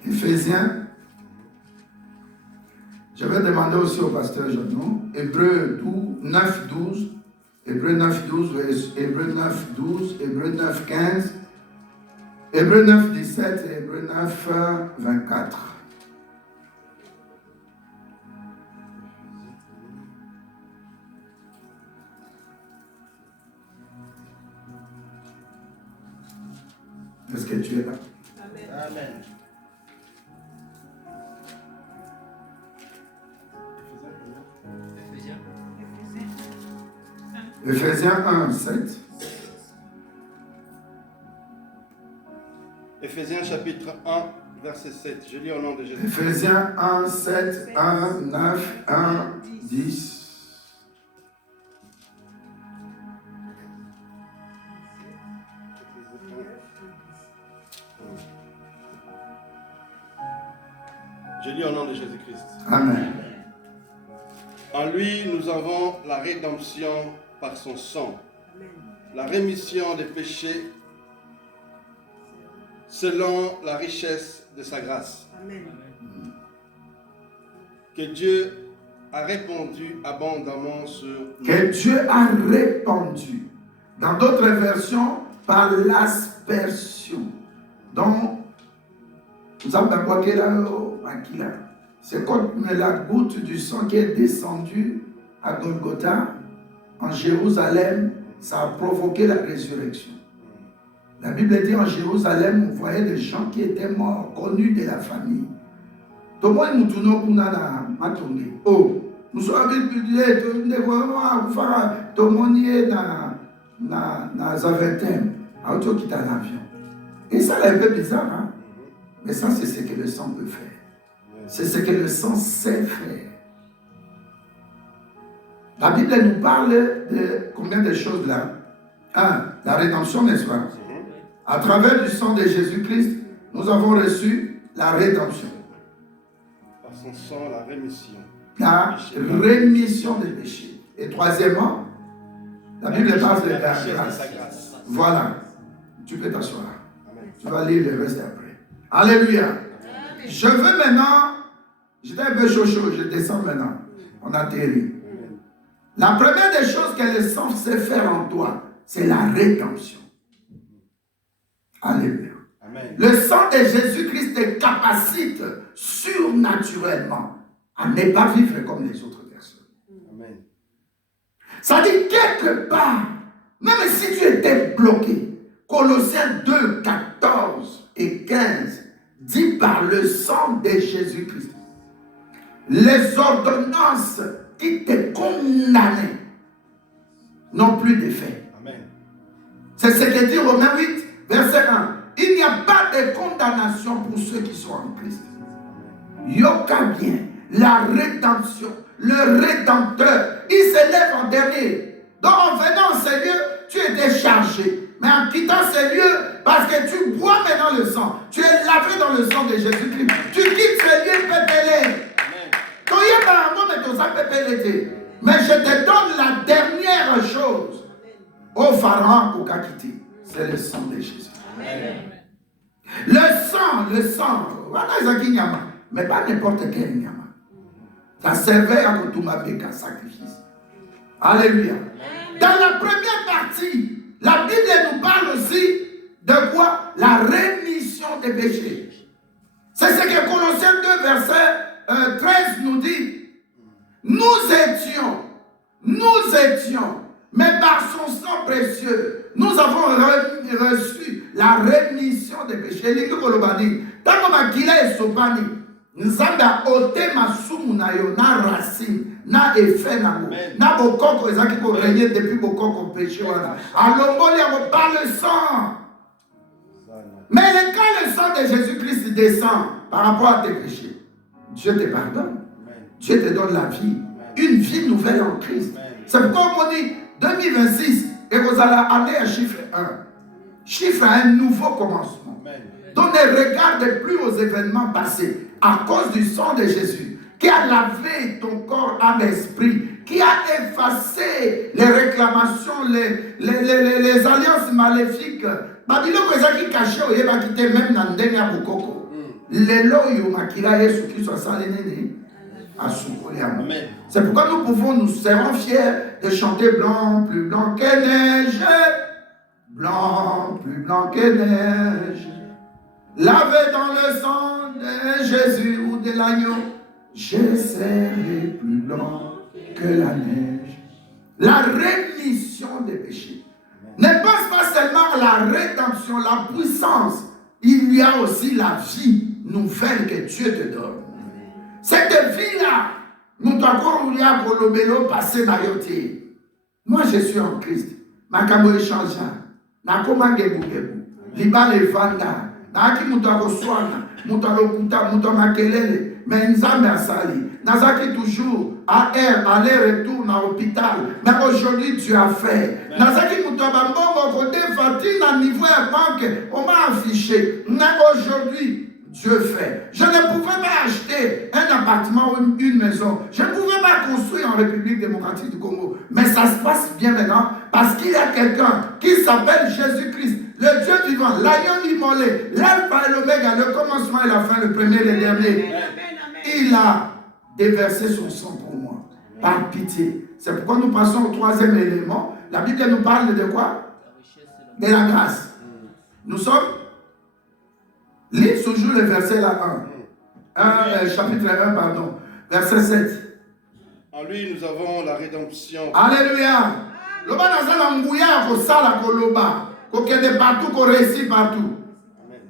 Ephésiens. Je vais demander aussi au pasteur Jeannot, Hébreux 9, 12, Hébreux 9, 12, Hébreux 9, 12, Hébreux 9, 15, Hébreux 9, 17 et Hébreux 9, 24. Est-ce que tu es là? Amen. Amen. Ephésiens 1, 7. Ephésiens chapitre 1, verset 7. Je lis au nom de Jésus. Ephésiens 1, 7, 1, 9, 1, 10. Je lis au nom de Jésus-Christ. Amen. En lui, nous avons la rédemption par son sang, la rémission des péchés selon la richesse de sa grâce. Amen. Que Dieu a répandu abondamment sur nous. Que Dieu a répandu. Dans d'autres versions, par l'aspersion. Donc, vous avez quoi qu'il a, c'est comme la goutte du sang qui est descendue à Golgotha, en Jérusalem, ça a provoqué la résurrection. La Bible dit en Jérusalem, on voyait des gens qui étaient morts, connus de la famille. Tout le monde nous oh, nous sommes habitués, tout le monde est dans Zaventem, qui est en avion. Et ça, c'est un peu bizarre, hein? Mais ça, c'est ce que le sang peut faire. C'est ce que le sang sait faire. La Bible nous parle de combien de choses là? 1. La rédemption, n'est-ce pas? À travers du sang de Jésus-Christ, nous avons reçu la rédemption. Par son sang, la rémission. La rémission des péchés. Et troisièmement, la Bible parle de la grâce. Voilà. Tu peux t'asseoir. Tu vas lire le reste après. Alléluia. Amen. Je veux maintenant, j'étais un peu chaud, je descends maintenant. On atterrit. La première des choses que le sang sait faire en toi, c'est la rédemption. Alléluia. Amen. Le sang de Jésus-Christ te capacite surnaturellement à ne pas vivre comme les autres personnes. Amen. Ça dit quelque part, même si tu étais bloqué, Colossiens 2, 14 et 15 dit par le sang de Jésus-Christ, les ordonnances qui te condamnait n'ont plus d'effet. Amen. C'est ce que dit Romains 8, verset 1. Il n'y a pas de condamnation pour ceux qui sont en Christ. Yoka bien, la rédemption, le Rédempteur, il s'élève en dernier. Donc en venant en ces lieux, tu étais chargé. Mais en quittant ces lieux, parce que tu bois maintenant le sang, tu es lavé dans le sang de Jésus-Christ. Tu quittes ces lieux pépélés. Mais je te donne la dernière chose. Au Pharaon pour quitter. C'est le sang de Jésus. Amen. Le sang, mais pas n'importe quel nyama. Ça servait à Kotumabeka sacrifice. Alléluia. Dans la première partie, la Bible nous parle aussi de quoi? La rémission des péchés. C'est ce que Colossiens 2, verset 13 nous dit. Nous étions, mais par son sang précieux, nous avons reçu la rémission des péchés. Tant que sopani, nzambe a ôté masumu na yo, na racine, na effet na mo, na bokoko ezaki ko régner depuis bokoko péché wana. Alongoli a par le sang. Mais quand le sang de Jésus-Christ descend par rapport à tes péchés, Dieu te pardonne. Dieu te donne la vie. Une vie nouvelle en Christ. C'est pourquoi on dit 2026 et vous allez aller à chiffre 1. Chiffre un nouveau commencement. Donc ne regarde plus aux événements passés à cause du sang de Jésus qui a lavé ton corps à l'esprit, qui a effacé les réclamations, les alliances maléfiques. Babylone qui caché au Yéba qui était même dans le dernier Bokoko. Les lois yo makila Yesu qui soit salé néné. C'est pourquoi nous serons fiers de chanter blanc, plus blanc que neige, blanc, plus blanc que neige, lavé dans le sang de Jésus ou de l'agneau, je serai plus blanc que la neige. La rémission des péchés. Ne pense pas seulement à la rédemption, la puissance, il y a aussi la vie nouvelle que Dieu te donne. Cette vie-là, nous devons passer dans yoté. Moi, je suis en Christ. Ma kamo échange. Na koma gebu. Liba le vanda. Na aki mutako swana. Mutalo kuta, mutalo makelele. Mais nzambe asali. Nazaki toujours à aller-retour dans l'hôpital. Mais aujourd'hui, tu as fait. Nazaki mutaba mbongo côté fatine à niveau de banque. On m'a affiché. Mais aujourd'hui, Dieu fait. Je ne pouvais pas acheter un appartement ou une maison. Je ne pouvais pas construire en République démocratique du Congo. Mais ça se passe bien maintenant parce qu'il y a quelqu'un qui s'appelle Jésus-Christ, le Dieu vivant, l'agneau immolé, l'alpha et l'oméga, le commencement et la fin, le premier et le dernier. Il a déversé son sang pour moi, par pitié. C'est pourquoi nous passons au troisième élément. La Bible nous parle de quoi? De la grâce. Nous sommes... Lis toujours le verset là 1. Chapitre 1, pardon. Verset 7. En lui, nous avons la rédemption. Alléluia. Loba nazala mbouya ko sala ko loba. Ko kende partout, ko réussit partout. Amen.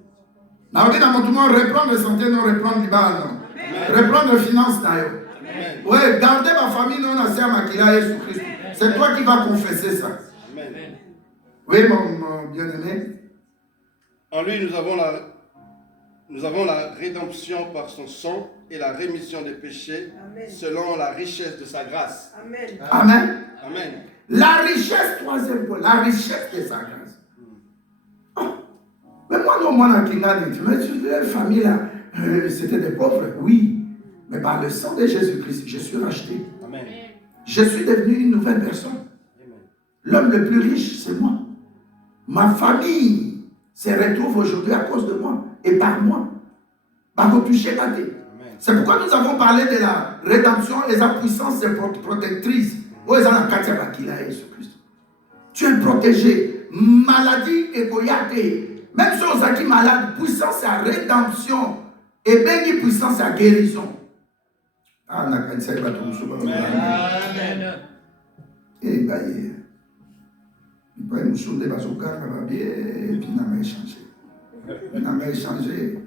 Na odi na motumo reprendre santé, non reprendre libal, non. Reprendre finance na yo. Oui, garder ma famille non na ser makila Jésus Christ. C'est toi qui vas confesser ça. Amen. Oui, mon bien-aimé. En lui, nous avons la rédemption par son sang et la rémission des péchés. Amen. Selon la richesse de sa grâce. Amen. Amen. Amen. La richesse, troisième point, la richesse de sa grâce. Oh. Mais moi, non, moi, dans Kingani, tu vois, les familles là, c'était des pauvres, oui. Mais par le sang de Jésus-Christ, je suis racheté. Amen. Je suis devenu une nouvelle personne. L'homme le plus riche, c'est moi. Ma famille se retrouve aujourd'hui à cause de moi et par moi. C'est pourquoi nous avons parlé de la rédemption et sa puissance protectrice. Tu es protégé. Maladie et koyate. Même si on est malade, puissance à rédemption et bien puissance à guérison. Amen. Il n'a échangé.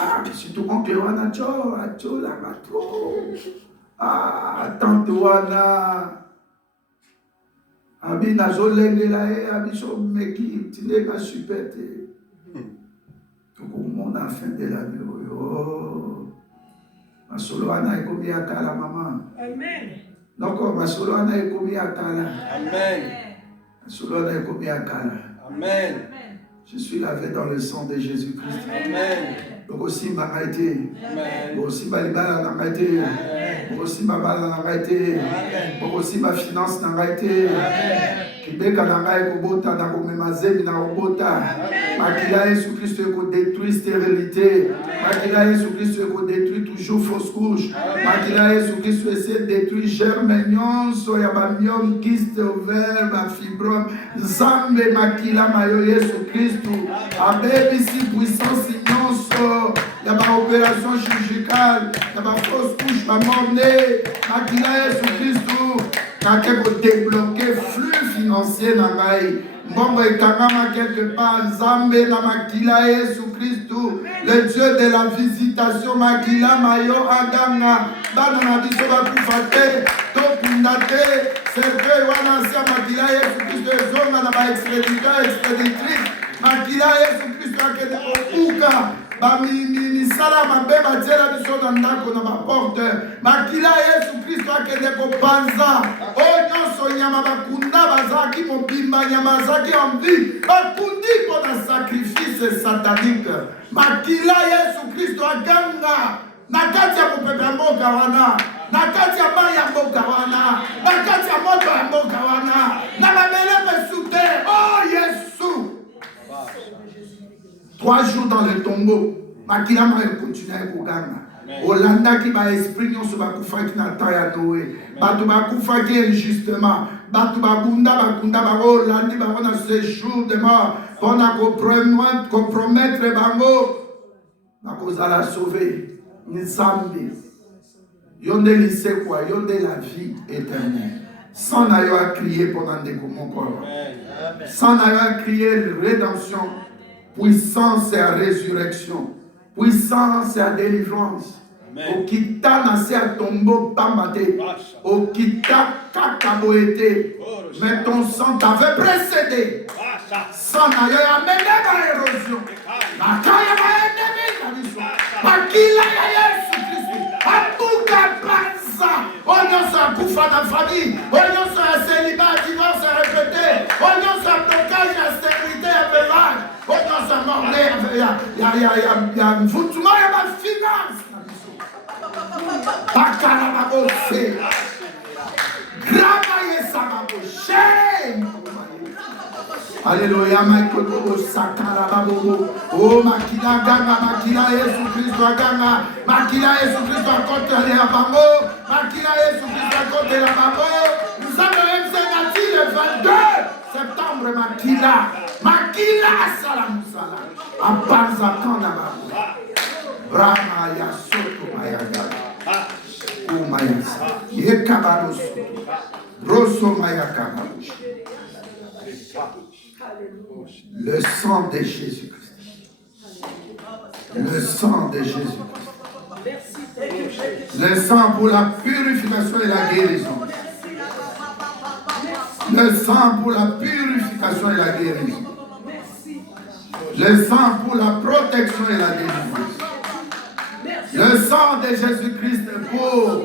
Ah, surtout oncle Wanacho, Acho, Lamato. Ah, tante wana. Abi nazolengela e abiso meki tineka supete. Tokomona fin de la vie oyo. Masolo wana ekomi akala mama. Amen. Noko masolo wana ekomi akala. Amen. Masolo wana ekomi akala. Amen. Je suis lavé dans le sang de Jésus-Christ. Amen. Donc aussi m'a arrêté. Amen. Aussi ma libala n'a arrêté. Aussi ma balle n'a arrêté. Aussi ma finance n'a arrêté. Kibeka n'a arrêté kobota na komemazemi na robota. Makila Yesu Christ ko détruit stérilité. Makila Yesu Christ ko détruit toujours fausse couche. Makila Yesu Christ essaie de détruire germenion so ya ba myome kyste ovaire ba fibrome. Zambe makila mayo Yesu Christ. Avec ici puissance immense, il y a ma opération chirurgicale, il y a ma fausse couche, ma mort-née, ma kila Jésus-Christ, il y a quelque débloqué flux financier dans ma vie. Mbongo ekangama quelque part, Nzambe na makila Jésus-Christ, le Dieu de la visitation, makila mayo aganga, bana na biso bakufate, topundate, cercueil wana sia makila Jésus-Christ, ezonga na ba expéditeur, expéditrice. Makila Yesu Christ akende kokuka misala mabe batiela biso na ndako na baporte. Makila Yesu Christ akende kopanza oyo nyonso nyama bakunda bazalaki mobimba nyama azalaki envi bakundi mpo na sacrifice satanique. Makila Yesu Christ aganga na kati ya mopepe ya mboka wana, na kati ya mai ya mboka wana, na kati ya moto ya mboka wana, na mabele pesute. Oh Yesu, 3 jours dans le tombeau, makila ma continue à kuganga. Olanda qui va esprit nyonso bakufa ki na ta ya Noé. Bato bakufa ki injustement. Bato babunda bakunda ba olandi ba na séjour de mort. Pour na compromettre bango. Bakozala sauver Nzambe. Yonde lise quoi, yonde la vie éternelle. Sans n'avoir crié pendant des moments corps. Sans n'avoir crié rédemption. Puissance et à résurrection. Puissance et à délivrance. Okita nase à tombeau pambate. Okita kakaboete. Mais ton sang t'avait précédé. Sans n'ailleurs amené ma érosion. Makaya ma ennemi. Makila ya Yesu Christ. Atuka panza. Onyo sa kufa na famille. Onyo sa célibat, divorce répété. Onyo sa blocage à stérilité à belage. Onyo sa mort. Il y a un foutement, il y a ma finance. Bakarababose. Gravaye samaboshe. Alléluia, Maïkobo, Sakarababo. Oh, Makila Ganga, Makila Yesu Christ Ganga. Makila Yesu Christ à côté de la Bambo. Makila Yesu Christ à côté de la Bambo. Nous avons Mzenati le 22 septembre, Makila. Makila Salam Salam. À Panza Kandababo. Brahma Yasoto Mayaga. Oh Mayasa. Yekabaros. Rosso Mayakabaros. Le sang de Jésus-Christ. Le sang de Jésus-Christ. Le sang pour la purification et la guérison. Le sang pour la purification et la guérison. Le sang pour la protection et la délivrance. Le sang de Jésus-Christ pour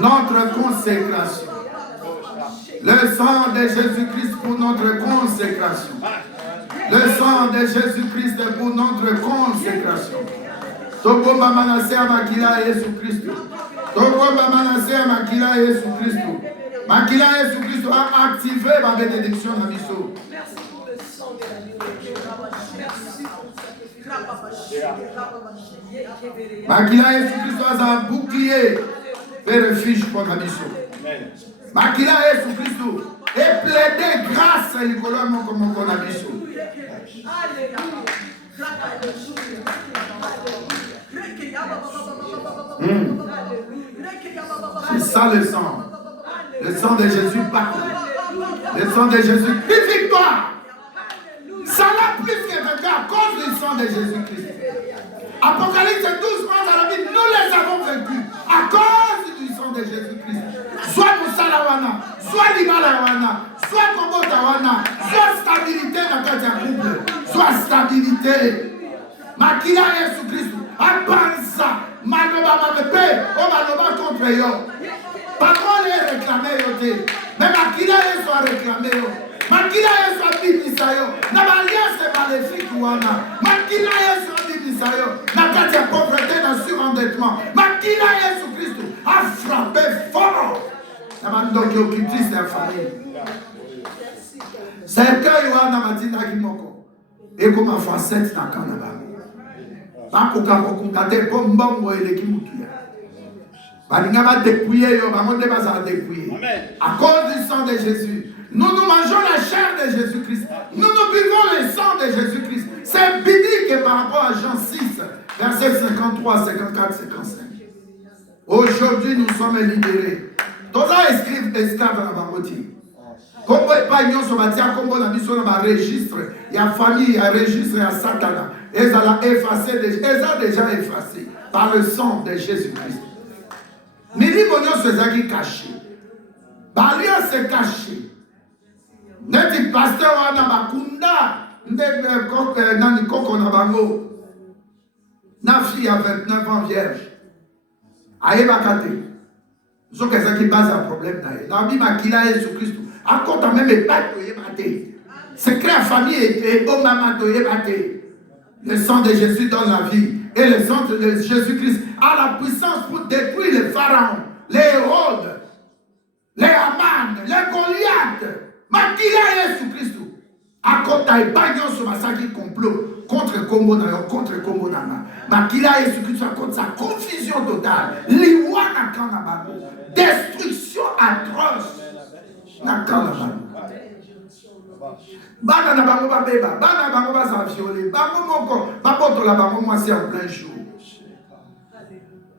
notre consécration. Le sang de Jésus-Christ pour notre consécration. Le sang de Jésus-Christ pour notre consécration. Togomba manase makila Yesu Christ. Togomba manase makila Yesu Christ. Makila Yesu Christ a activé ma bénédiction dans Bisso. Merci pour le sang de la Makila Yesu Christ a un bouclier et refuge pour la Bisso. Makila Yesu Christ et plaider grâce à Nicolas comme on a Bisso. C'est ça le sang. Le sang de Jésus parle. Le sang de Jésus. Une victoire. Ça l'a plus que vaincu à cause du sang de Jésus-Christ. Apocalypse 12, dans la Bible, nous les avons vaincus à cause sang de Jésus-Christ. Soit Moussalawana, soit Libalawana, soit Kobotawana, soit stabilité dans le couple, soit stabilité. Makila Jésus-Christ, Apansa, Manoba Mamepe, Omanoba contre yo. Parole est réclamée, mais Makila soit réclamé. Makila soit bibisa. Na alliance maléfique wana. Makila soit bibisa. Na katia pauvreté, na surendettement. Makila Jésus-Christ a frappé fort. Na mandoki okitis na famille. C'est que wana matina kimoko. Et comme en facette na kanaba. Bakoka kokungate pombongo eleki mutuya. Balingama dépouiller yo, bamonde baza dépouiller. À cause du sang de Jésus. Nous mangeons la chair de Jésus-Christ. Nous buvons le sang de Jésus-Christ. C'est biblique par rapport à Jean 6, versets 53, 54, 55. Aujourd'hui, nous sommes libérés. Toza esclave dans la barotie. Comme pagnon sur Matia, comme on a mis sur le registre, il y a famille, il y a registre, il y a Satan. Ils ont effacé, déjà effacé par le sang de Jésus-Christ. Mili Bonio se caché. Balia se caché. Neti pasteur wana bakunda nani koko na bango na fille à 29 ans vierge aye bakate so que ça qui base un problème na bi makila Jésus Christ akota même pas toye bate secret à famille et bon maman toye bate. Le sang de Jésus donne la vie et le sang de Jésus Christ a la puissance pour détruire les pharaons, les Hérodes, les Aman, les Goliath. Makila Jésus Christ. A kota et bagnon sur massacre complot contre Kombo contre Kombo Nana. Makila Jésus Christ contre sa confusion totale. Liwana kanabano. Destruction atroce. Na kanabano. Bana na bango ba beba, bana bango ba sa violé, bango moko, ba poto la bango moi c'est en plein jour.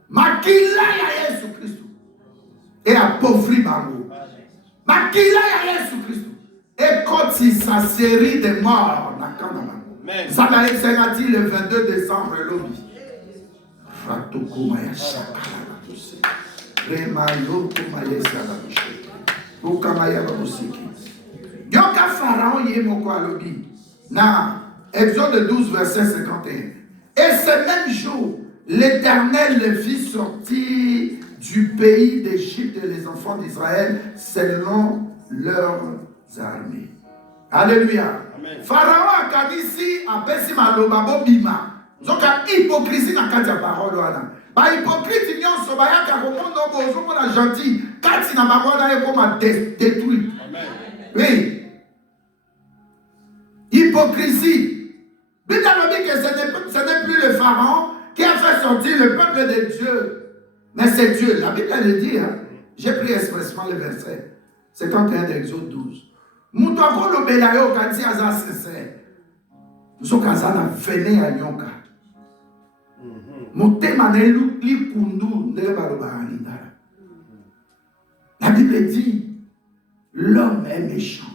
Makila ya Jésus Christ. Et appauvri bango. Makila ya Jésus Christ. Et quand sa série de morts na kanama. Ça va être le 22 décembre lobby. Ratoko maya shakala na tose. Remayo kumaya salabuche. Ukamaya babusiki. Yoka Pharaon yemoko alobi. Na Exode 12 verset 51. Et ce même jour, l'Éternel les fit sortir du pays d'Égypte et les enfants d'Israël selon leurs armées. Alléluia. Amen. Pharaon a kadisi apesi maloba bobima. Zoka hypocrisie na kati ya parole wana. Ba hypocrite nyonso bayaka komondo bozo mona gentil. Kati na barola ekoma détruit. Amen. Oui. Hypocrisie. Bible dit que ce n'est plus le Pharaon qui a fait sortir le peuple de Dieu. Mais c'est Dieu. La Bible le dit. Hein? J'ai pris expressement le verset 51 d'Exode 12. Moutouako le belayo kanti aza sincère. Nous kazana vene à nyoka. Motema ne li kundu ne balobarani. La Bible dit l'homme est méchant.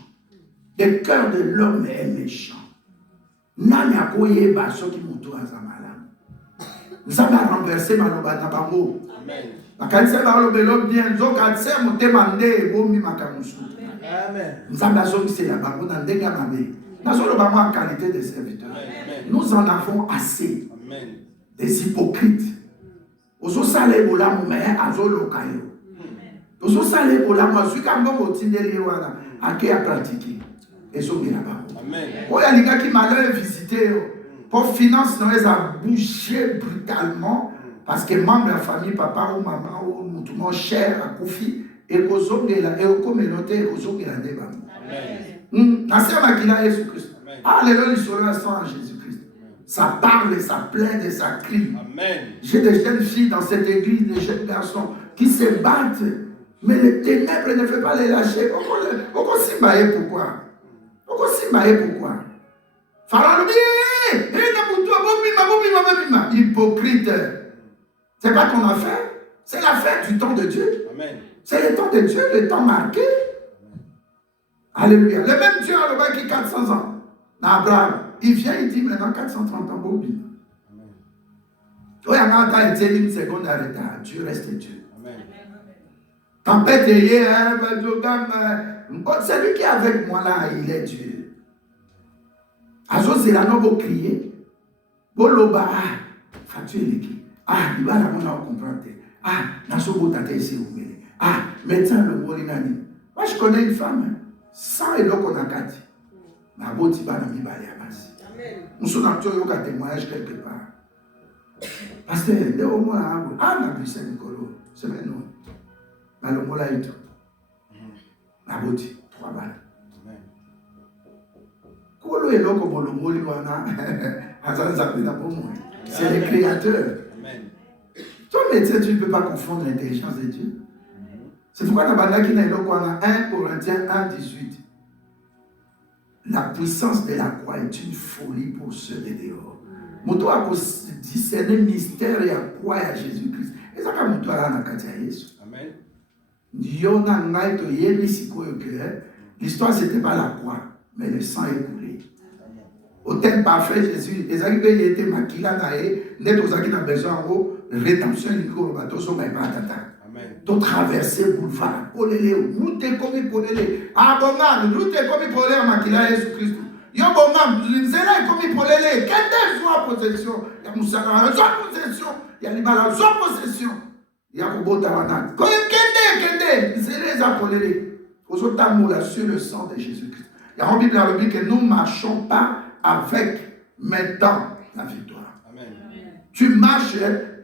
Le cœur de l'homme est méchant. Nani akoye ba soki mutu azamala. Nous avons renversé maloba na bango. Amen. Makanisa ba lobelo bien zoka tse motema nde bomi makamusu. Amen. Nous avons zongi la bango na ndenga mabe. Nous avons bango en qualité de serviteur. Amen. Nous en avons assez. Amen. Des hypocrites. Ozo sale bola mo me azo lokayo. Ozo sale bola mo suka mbongo tindeli wana ake a pratiquer. Et so bien là-bas. Amen. Oh, il y a des gars qui m'ont visité pour finance, nous les a bougé brutalement parce que membre de la famille, papa ou maman ou tout le monde cher à Kofi et aux hommes et aux communautés aux hommes qui la débat. Amen. Nasser Makila Jésus-Christ. Alléluia, sur l'instant à Jésus-Christ. Ça parle et ça plaide et ça crie. Amen. J'ai des jeunes filles dans cette église, des jeunes garçons qui se battent, mais les ténèbres ne font pas les lâcher. Pourquoi s'y bailler? Pourquoi? Pourquoi? Pharaon dit, hypocrite. C'est pas qu'on a fait, c'est la fête du temps de Dieu. Amen. C'est le temps de Dieu, le temps marqué. Alléluia. Le même Dieu a le bas qui 400 ans. Abraham, il vient, il dit maintenant 430 ans. Bobi. Il y a une seconde à retard. Dieu reste Dieu. Amen. Tempête et celui qui est avec moi là, il est Dieu. Azo zelano bo crier. Bo loba fatue qui. Il va la comprendre. Naso bo tate ici ou mele. Médecin le molinani. Moi je connais une femme sans eloko na kati. Ma boti ba na mi bale amasi. Amen. Nous sommes en train de témoignage quelque part. Parce que le homo na Bruxelles Nicolo, c'est maintenant. Mais le mot là et tout. Ma boti 3 balles. C'est le créateur. Toi, médecin, tu ne peux pas confondre l'intelligence de Dieu. C'est pourquoi dans la qui 1 Corinthiens 1,18. La puissance de la croix est une folie pour ceux de dehors. Mon toit a discerné le mystère et la croix à Jésus-Christ. Et ça, quand mon toit a la Katia Jésus. Amen. L'histoire, ce n'était pas la croix, mais le sang est coulé. Au thème parfait, Jésus, les arrivés étaient maquillés, net aux qui ont besoin de rédemption, le bateau, sont pas tata. Tu traverser boulevard, polélé, route comme polélé. Bon, route comme polélé, maquillé Jésus-Christ. Yo bon, zela comme polélé. Quelle soit possession, il y a Moussaka, soit possession, il y a Libala, soit possession. Il y a Kobotawana. Kende, zela les polélé. Aux autres là sur le sang de Jésus-Christ. Il y a en Bible dans le Bible que nous ne marchons pas avec, mais dans la victoire. Amen. Tu marches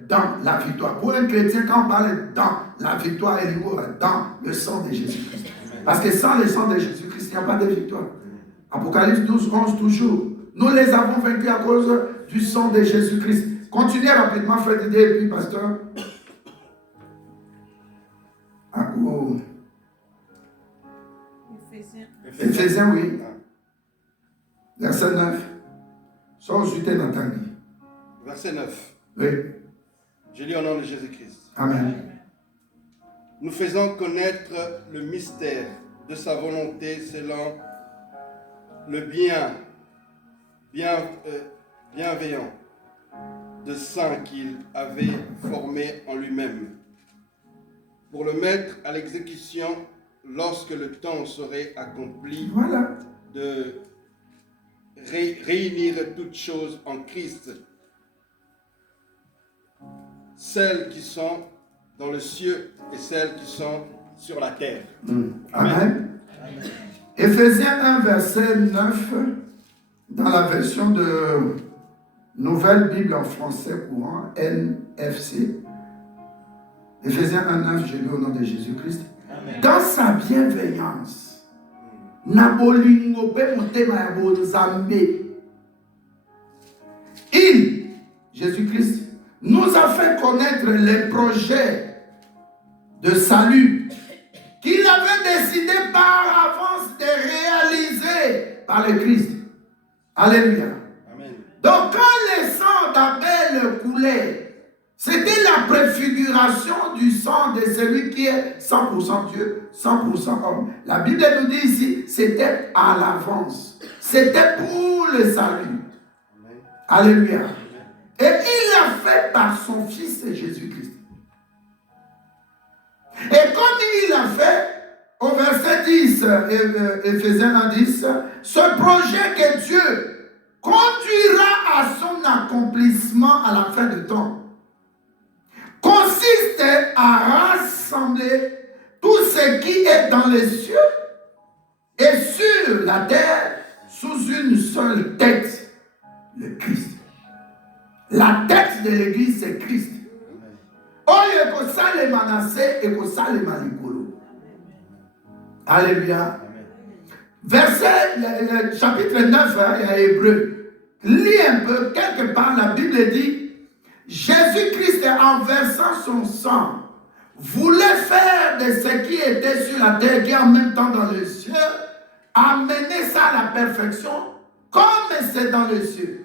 dans la victoire. Pour un chrétien, quand on parle dans la victoire, il est dans le sang de Jésus-Christ. Parce que sans le sang de Jésus-Christ, il n'y a pas de victoire. Apocalypse 12, 11, toujours. Nous les avons vaincus à cause du sang de Jésus-Christ. Continuez rapidement, frère Didier, et puis pasteur. Éphésiens, oui. Verset 9. Sans jeter dans ta vie. Verset 9. Oui. Je lis au nom de Jésus-Christ. Amen. Nous faisons connaître le mystère de sa volonté selon le bienveillant de saint qu'il avait formé en lui-même, pour le mettre à l'exécution lorsque le temps serait accompli. Voilà. De réunir toutes choses en Christ, celles qui sont dans le ciel et celles qui sont sur la terre. Amen. Éphésiens 1, verset 9, dans la version de Nouvelle Bible en français courant, NFC. Éphésiens 1, 9, je lis au nom de Jésus-Christ. Amen. Dans sa bienveillance, il, Jésus-Christ, nous a fait connaître les projets de salut qu'il avait décidé par avance de réaliser par le Christ. Alléluia. Amen. Donc quand le sang d'Abel coulait, c'était la préfiguration du sang de celui qui est 100% Dieu, 100% homme. La Bible nous dit ici, c'était à l'avance. C'était pour le salut. Amen. Alléluia. Amen. Et il l'a fait par son Fils Jésus-Christ. Et comme il l'a fait, au verset 10, Éphésiens 1, 10, ce projet que Dieu conduira à son accomplissement à la fin du temps consiste à rassembler tout ce qui est dans les cieux et sur la terre sous une seule tête, le Christ. La tête de l'église, c'est Christ. Alléluia. Verset, chapitre 9, il y a Hébreu. Lis un peu, quelque part, la Bible dit Jésus-Christ, en versant son sang, voulait faire de ce qui était sur la terre, qui est en même temps dans les cieux, amener ça à la perfection, comme c'est dans les cieux.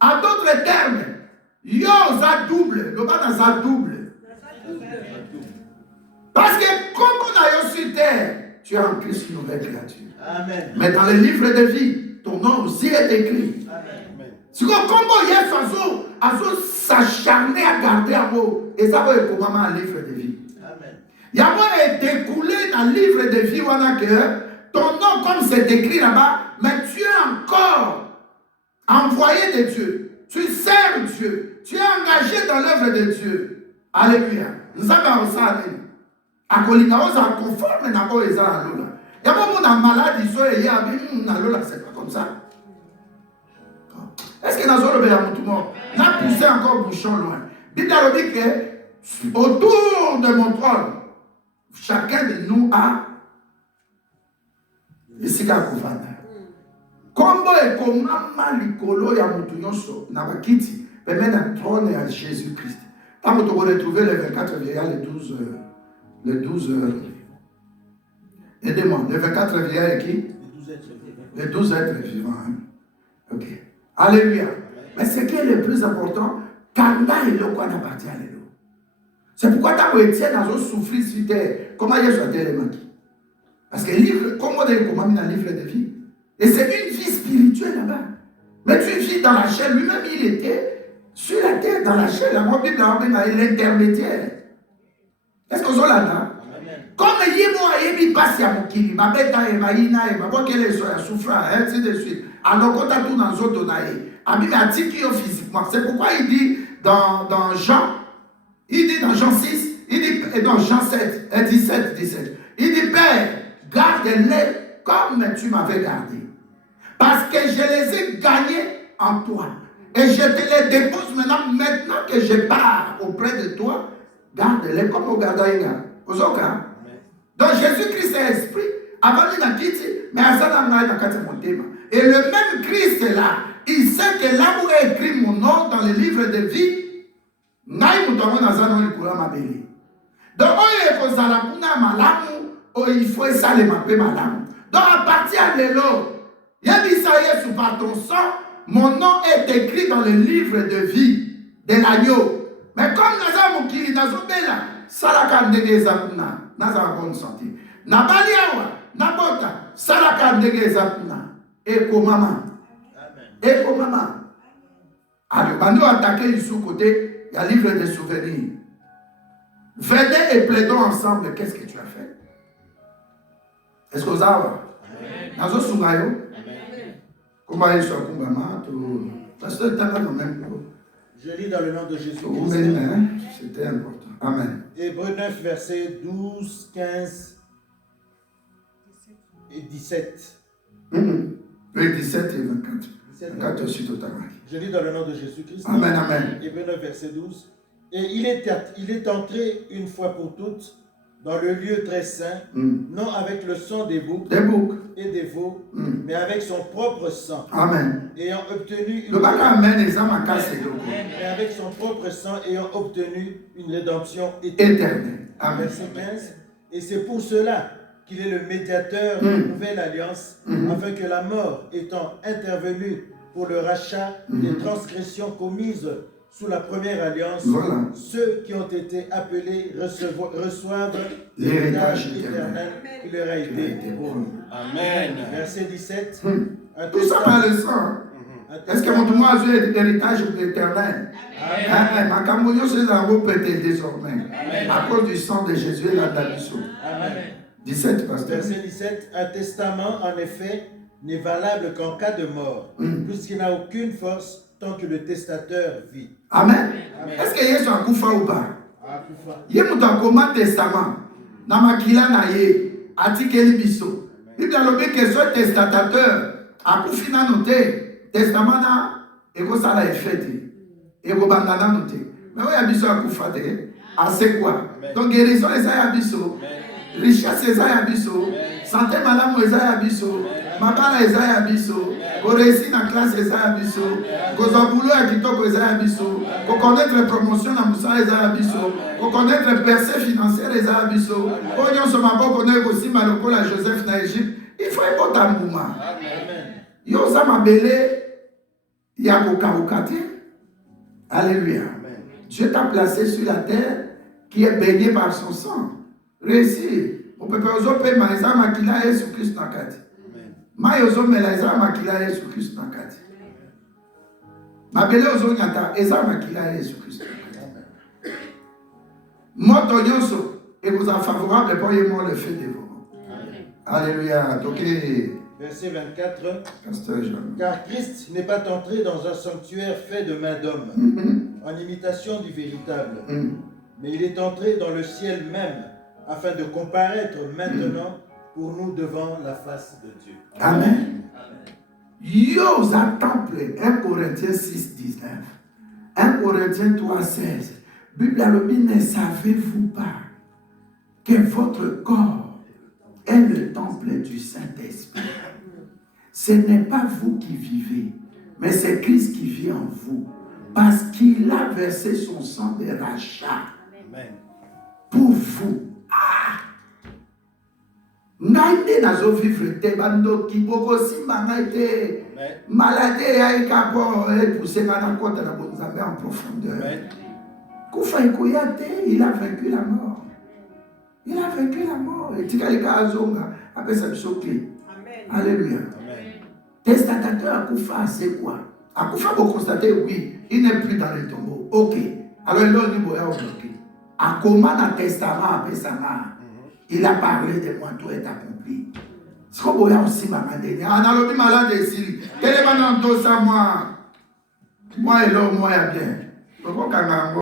En d'autres termes, yo ça double, le bas ça double. Parce que comme on a eu sur terre, tu es en Christ une nouvelle créature. Amen. Mais dans le livre de vie, ton nom aussi est écrit. Amen. Si comme il y a s'acharner à garder à vous, et ça va être comment un livre de vie. Amen. Il y a moyen de découler dans le livre de vie, que ton nom, comme c'est écrit là-bas, mais tu es encore envoyé de Dieu. Tu sers Dieu. Tu es engagé dans l'œuvre de Dieu. Alléluia. Nous avons ça. Akolika oza conforme na ko eza na lola. Ya bon na malade so e ya na lola c'est pas comme ça. Est-ce que dans le béa moutoumor n'a poussé encore bouchon loin. Bible dit que autour de mon trône chacun de nous a esika kovanda. Kombo e komama likolo ya mutu nyonso na bakiti pembe na trône ya Jésus-Christ. Tant que tu retrouver les 24 vieillards, les 12 aidez-moi, les 24 vieillards et qui? Les 12 êtres vivants. Hein? Ok. Alléluia. Mais ce qui est le plus important, Kanda est le quoi n'appartient à l'élo. C'est pourquoi tu as été dans un souffrir sur terre. Comment il y a sur terre les manquis? Parce que le livre, comment on a mis dans le livre de vie? Et c'est une vie spirituelle là-bas. Mais tu vis dans la chair. Lui-même, il était sur la terre, dans la chair. La Bible a l'intermédiaire. Est-ce que vous avez là? Comme il passe à Mokili, ma bête a émaïna, ma voix qu'elle est sur la souffrance, ainsi de suite. Alors, quand tu as tout dans les autres, Abim a dit physiquement. C'est pourquoi il dit dans Jean, il dit dans Jean 6, il dit dans Jean 7, 17. Il dit, Père, garde-les comme tu m'avais gardé. Parce que je les ai gagnés en toi. Et je te les dépose maintenant que je pars auprès de toi. Garde-les comme au Gadaïna. Donc Jésus-Christ est esprit. Avant il a quitté, mais à ça, et le même Christ est là. Il sait que là où est écrit mon nom dans le livre de vie, donc, il faut ça les mapper madame. Donc, à partir de là, il y a dit ça par ton sang, mon nom est écrit dans le livre de vie de l'agneau. Mais comme nous avons dit, nous avons dit, Salaka ndege zapuna, naza bonne santé. Nabali awa, nabota, salaka ndege zapuna. Eko mama. Eko mama. Alors, quand nous attaquons sous côté, il y a le livre de souvenirs. Venez et plaidons ensemble, qu'est-ce que tu as fait? Est-ce que vous avez? Nazo sungayo? Comment est-ce que vous avez? Parce que tu as quand même. Je lis dans le nom de Jésus. C'était important. Amen. Hébreux 9, versets 12, 15 et 17. Oui, 17 et 24. 24 aussi totalement. Je lis dans le nom de Jésus-Christ. Amen, amen. Hébreux 9, verset 12. Et il est entré une fois pour toutes dans le lieu très saint, non avec le sang des boucs et des veaux, mais avec son propre sang. Amen. Ayant obtenu mais avec son propre sang, ayant obtenu une rédemption éternelle. Amen. Verset 15. Et c'est pour cela qu'il est le médiateur de la nouvelle alliance, afin que la mort étant intervenue pour le rachat des transgressions commises sous la première alliance, ceux qui ont été appelés reçoivent l'héritage éternel qui leur a été promis. Amen. Verset 17. Tout ça par le sang. Est-ce que mon tournoi a eu l'héritage éternel? Amen. Ma camouillon se les pété désormais. À cause du sang de Jésus et la Dabiso. Amen. 17, pasteur. Verset 17. Un testament, en effet, n'est valable qu'en cas de mort, puisqu'il n'a aucune force tant que le testateur vit. Amen. Est-ce que Yesu a koufa ou pas? Il y a un testament. Namakila na ye, atikeli biso. Bible a lobé que ce testatateur a koufi na noté. Testament na, eko sala effet. Eko bandana noté. Mais oui, abiso a koufa de. Ah, c'est quoi? Donc guérison est ça abiso. Richesse est ça abiso. Santé madame est ça abiso. Mabala est ça abiso. Réussir dans la classe est ça abiso. Koza boulot à kitoko est ça abiso. Ko connaître promotion na musa est ça abiso. Ko connaître percée financière est ça abiso. Ko nyonso maboko connaître aussi maloko la Joseph na Égypte. Il faut être tambuma. Yo ça mabele ya kokawukate. Alléluia. Dieu t'a placé sur la terre qui est baignée par son sang. Réussir. On peut pas oser maïsa makila Jésus Christ na kati. Maïozo melaisa makila Jésus Christ na kati. Mabele ozo nyata eza makila Jésus Christ. Moto nyonso et vous êtes favorable, voyez-moi le fait de vous. Alléluia. Donc, Verset 24. Pasteur Jean. Car Christ n'est pas entré dans un sanctuaire fait de main d'homme, en imitation du véritable, mais il est entré dans le ciel même, afin de comparaître maintenant pour nous devant la face de Dieu. Amen. Yo, ça temple. 1 Corinthiens 6, 19. 1 Corinthiens 3, 16. Bible a dit, ne savez-vous pas que votre corps est le temple du Saint-Esprit? Ce n'est pas vous qui vivez, mais c'est Christ qui vit en vous. Parce qu'il a versé son sang de rachat pour vous. Ngai nazo vivre te bando ki boko simba ngai te maladie ya ikapo poussé na kota na bonzambe en profondeur. Kufa ikoya te, il a vaincu la mort. Il a vaincu la mort. Et tikalika azonga apesa bisoke. Alléluia. Testatateur akufa c'est quoi? Akufa vous constatez oui, il n'est plus dans le tombeau. OK. Alors l'on dit boya ok. Akoma na testament apesanga. Il a parlé de moi, tout est accompli. C'est comme vous aussi, ma madame. On a le malade ici. Quel est mon dos à moi? Moi et l'homme, moi et bien.